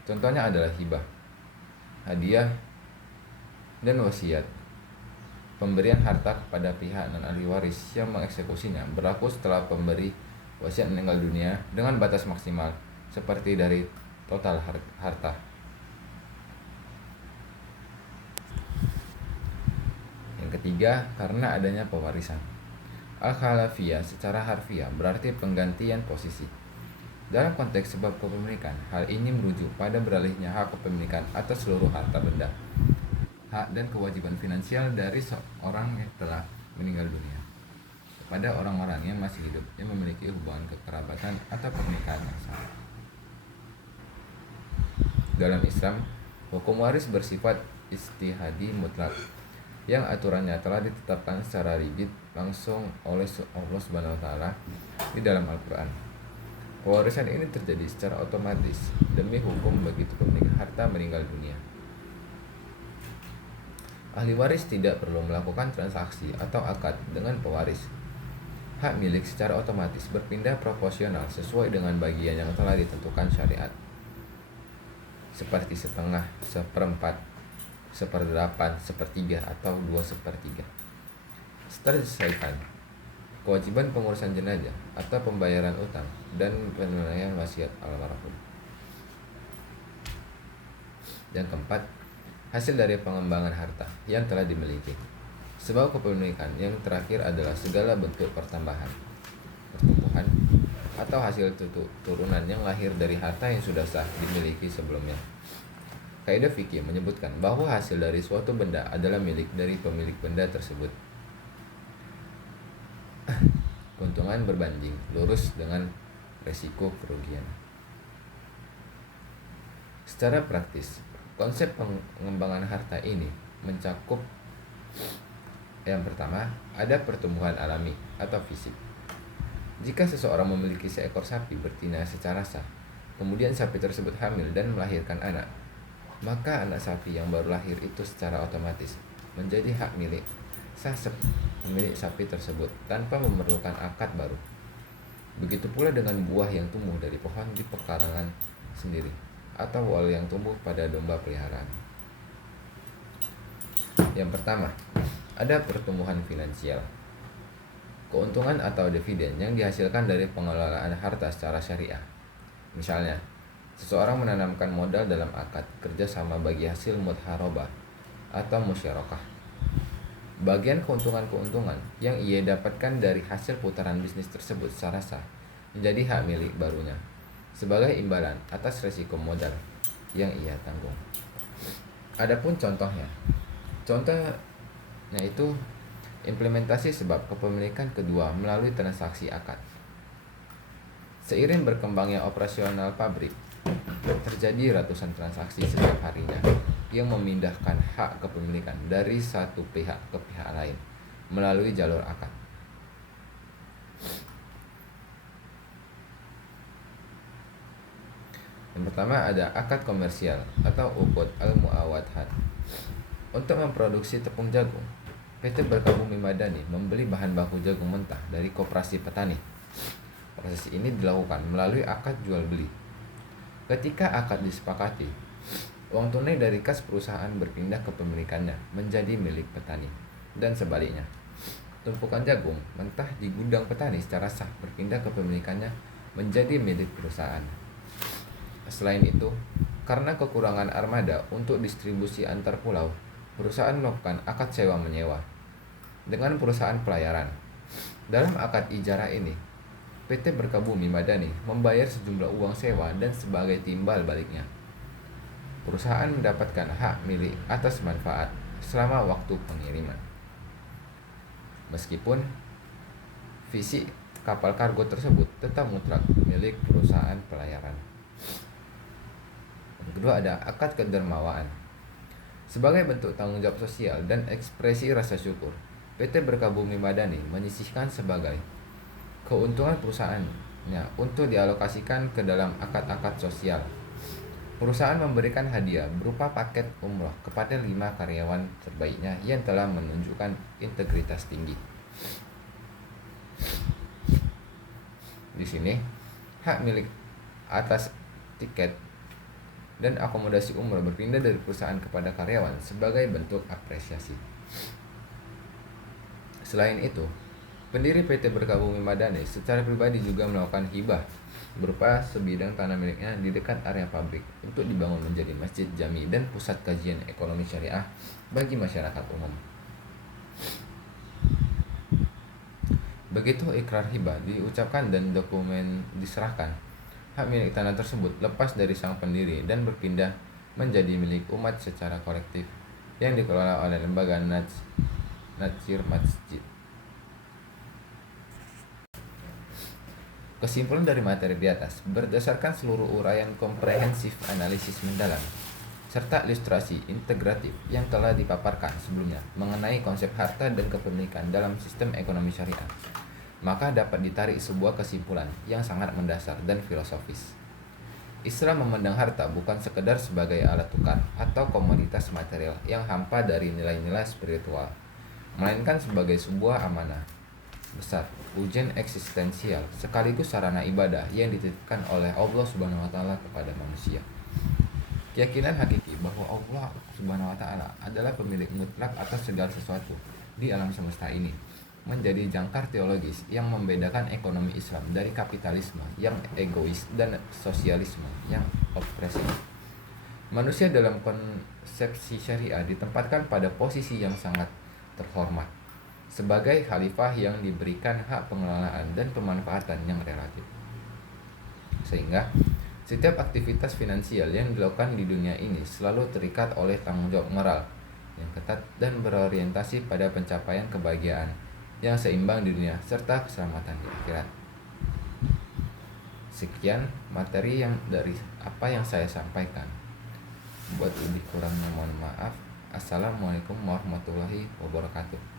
Contohnya adalah hibah, hadiah, dan wasiat. Pemberian harta kepada pihak non-ahli waris yang mengeksekusinya berlaku setelah pemberi wasiat meninggal dunia dengan batas maksimal seperti dari total harta. Yang ketiga, karena adanya pewarisan. Al-Khalafiyah secara harfiah berarti penggantian posisi. Dalam konteks sebab kepemilikan, hal ini merujuk pada beralihnya hak kepemilikan atas seluruh harta benda, hak dan kewajiban finansial dari seorang yang telah meninggal dunia kepada orang-orang yang masih hidup yang memiliki hubungan kekerabatan atau pernikahan yang sah. Dalam Islam, hukum waris bersifat ijtihadi mutlak, yang aturannya telah ditetapkan secara rigid langsung oleh Allah Subhanahu wa taala di dalam Al-Qur'an. Pewarisan ini terjadi secara otomatis demi hukum begitu pemilik harta meninggal dunia. Ahli waris tidak perlu melakukan transaksi atau akad dengan pewaris. Hak milik secara otomatis berpindah proporsional sesuai dengan bagian yang telah ditentukan syariat, seperti setengah, seperempat, 1/8, 1/3, atau 2/3. Setelah diselesaikan kewajiban pengurusan jenazah atau pembayaran utang dan penunaian wasiat almarhum. Yang keempat, hasil dari pengembangan harta yang telah dimiliki. Sebab kepemilikan yang terakhir adalah segala bentuk pertambahan, pertumbuhan, atau hasil turunan yang lahir dari harta yang sudah sah dimiliki sebelumnya. Kaidah fikih menyebutkan bahwa hasil dari suatu benda adalah milik dari pemilik benda tersebut. Keuntungan berbanding lurus dengan resiko kerugian. Secara praktis, konsep pengembangan harta ini mencakup yang pertama, ada pertumbuhan alami atau fisik. Jika seseorang memiliki seekor sapi betina secara sah, kemudian sapi tersebut hamil dan melahirkan anak, maka anak sapi yang baru lahir itu secara otomatis menjadi hak milik sah pemilik sapi tersebut tanpa memerlukan akad baru. Begitu pula dengan buah yang tumbuh dari pohon di pekarangan sendiri, atau wol yang tumbuh pada domba peliharaan. Yang pertama, ada pertumbuhan finansial. Keuntungan atau dividen yang dihasilkan dari pengelolaan harta secara syariah. Misalnya, seseorang menanamkan modal dalam akad kerjasama bagi hasil mudharabah atau musyarakah. Bagian keuntungan-keuntungan yang ia dapatkan dari hasil putaran bisnis tersebut secara sah menjadi hak milik barunya sebagai imbalan atas resiko modal yang ia tanggung. Adapun contohnya yaitu implementasi sebab kepemilikan kedua melalui transaksi akad. Seiring berkembangnya operasional pabrik, terjadi ratusan transaksi setiap harinya yang memindahkan hak kepemilikan dari satu pihak ke pihak lain melalui jalur akad. Yang pertama ada akad komersial atau uqud al-muawadhat. Untuk memproduksi tepung jagung, PT Berkabumi Madani membeli bahan baku jagung mentah dari koperasi petani. Proses ini dilakukan melalui akad jual beli. Ketika akad disepakati, uang tunai dari kas perusahaan berpindah kepemilikannya menjadi milik petani, dan sebaliknya. Tumpukan jagung mentah di gudang petani secara sah berpindah kepemilikannya menjadi milik perusahaan. Selain itu, karena kekurangan armada untuk distribusi antar pulau, perusahaan melakukan akad sewa-menyewa dengan perusahaan pelayaran. Dalam akad ijarah ini, PT Berkabumi Madani membayar sejumlah uang sewa dan sebagai timbal baliknya, perusahaan mendapatkan hak milik atas manfaat selama waktu pengiriman. Meskipun fisik kapal kargo tersebut tetap mutlak milik perusahaan pelayaran. Yang kedua ada akad kedermawaan. Sebagai bentuk tanggung jawab sosial dan ekspresi rasa syukur, PT Berkabumi Madani menyisihkan sebagai keuntungan perusahaannya untuk dialokasikan ke dalam akad-akad sosial. Perusahaan memberikan hadiah berupa paket umroh kepada 5 karyawan terbaiknya yang telah menunjukkan integritas tinggi. Di sini, hak milik atas tiket dan akomodasi umroh berpindah dari perusahaan kepada karyawan sebagai bentuk apresiasi. Selain itu, pendiri PT Berkabumi Madani secara pribadi juga melakukan hibah berupa sebidang tanah miliknya di dekat area pabrik untuk dibangun menjadi masjid jami dan pusat kajian ekonomi syariah bagi masyarakat umum. Begitu ikrar hibah diucapkan dan dokumen diserahkan, hak milik tanah tersebut lepas dari sang pendiri dan berpindah menjadi milik umat secara kolektif yang dikelola oleh lembaga Nadzir Masjid. Kesimpulan dari materi di atas berdasarkan seluruh uraian komprehensif analisis mendalam serta ilustrasi integratif yang telah dipaparkan sebelumnya mengenai konsep harta dan kepemilikan dalam sistem ekonomi syariah, maka dapat ditarik sebuah kesimpulan yang sangat mendasar dan filosofis. Islam memandang harta bukan sekedar sebagai alat tukar atau komoditas material yang hampa dari nilai-nilai spiritual, melainkan sebagai sebuah amanah besar, ujian eksistensial, sekaligus sarana ibadah yang dititipkan oleh Allah Subhanahu wa taala kepada manusia. Keyakinan hakiki bahwa Allah Subhanahu wa taala adalah pemilik mutlak atas segala sesuatu di alam semesta ini menjadi jangkar teologis yang membedakan ekonomi Islam dari kapitalisme yang egois dan sosialisme yang opresif. Manusia dalam konsepsi syariah ditempatkan pada posisi yang sangat terhormat sebagai khalifah yang diberikan hak pengelolaan dan pemanfaatan yang relatif. Sehingga setiap aktivitas finansial yang dilakukan di dunia ini selalu terikat oleh tanggung jawab moral yang ketat dan berorientasi pada pencapaian kebahagiaan yang seimbang di dunia serta keselamatan di akhirat. Sekian materi yang dari apa yang saya sampaikan. Buat lebih kurangnya mohon maaf. Assalamualaikum warahmatullahi wabarakatuh.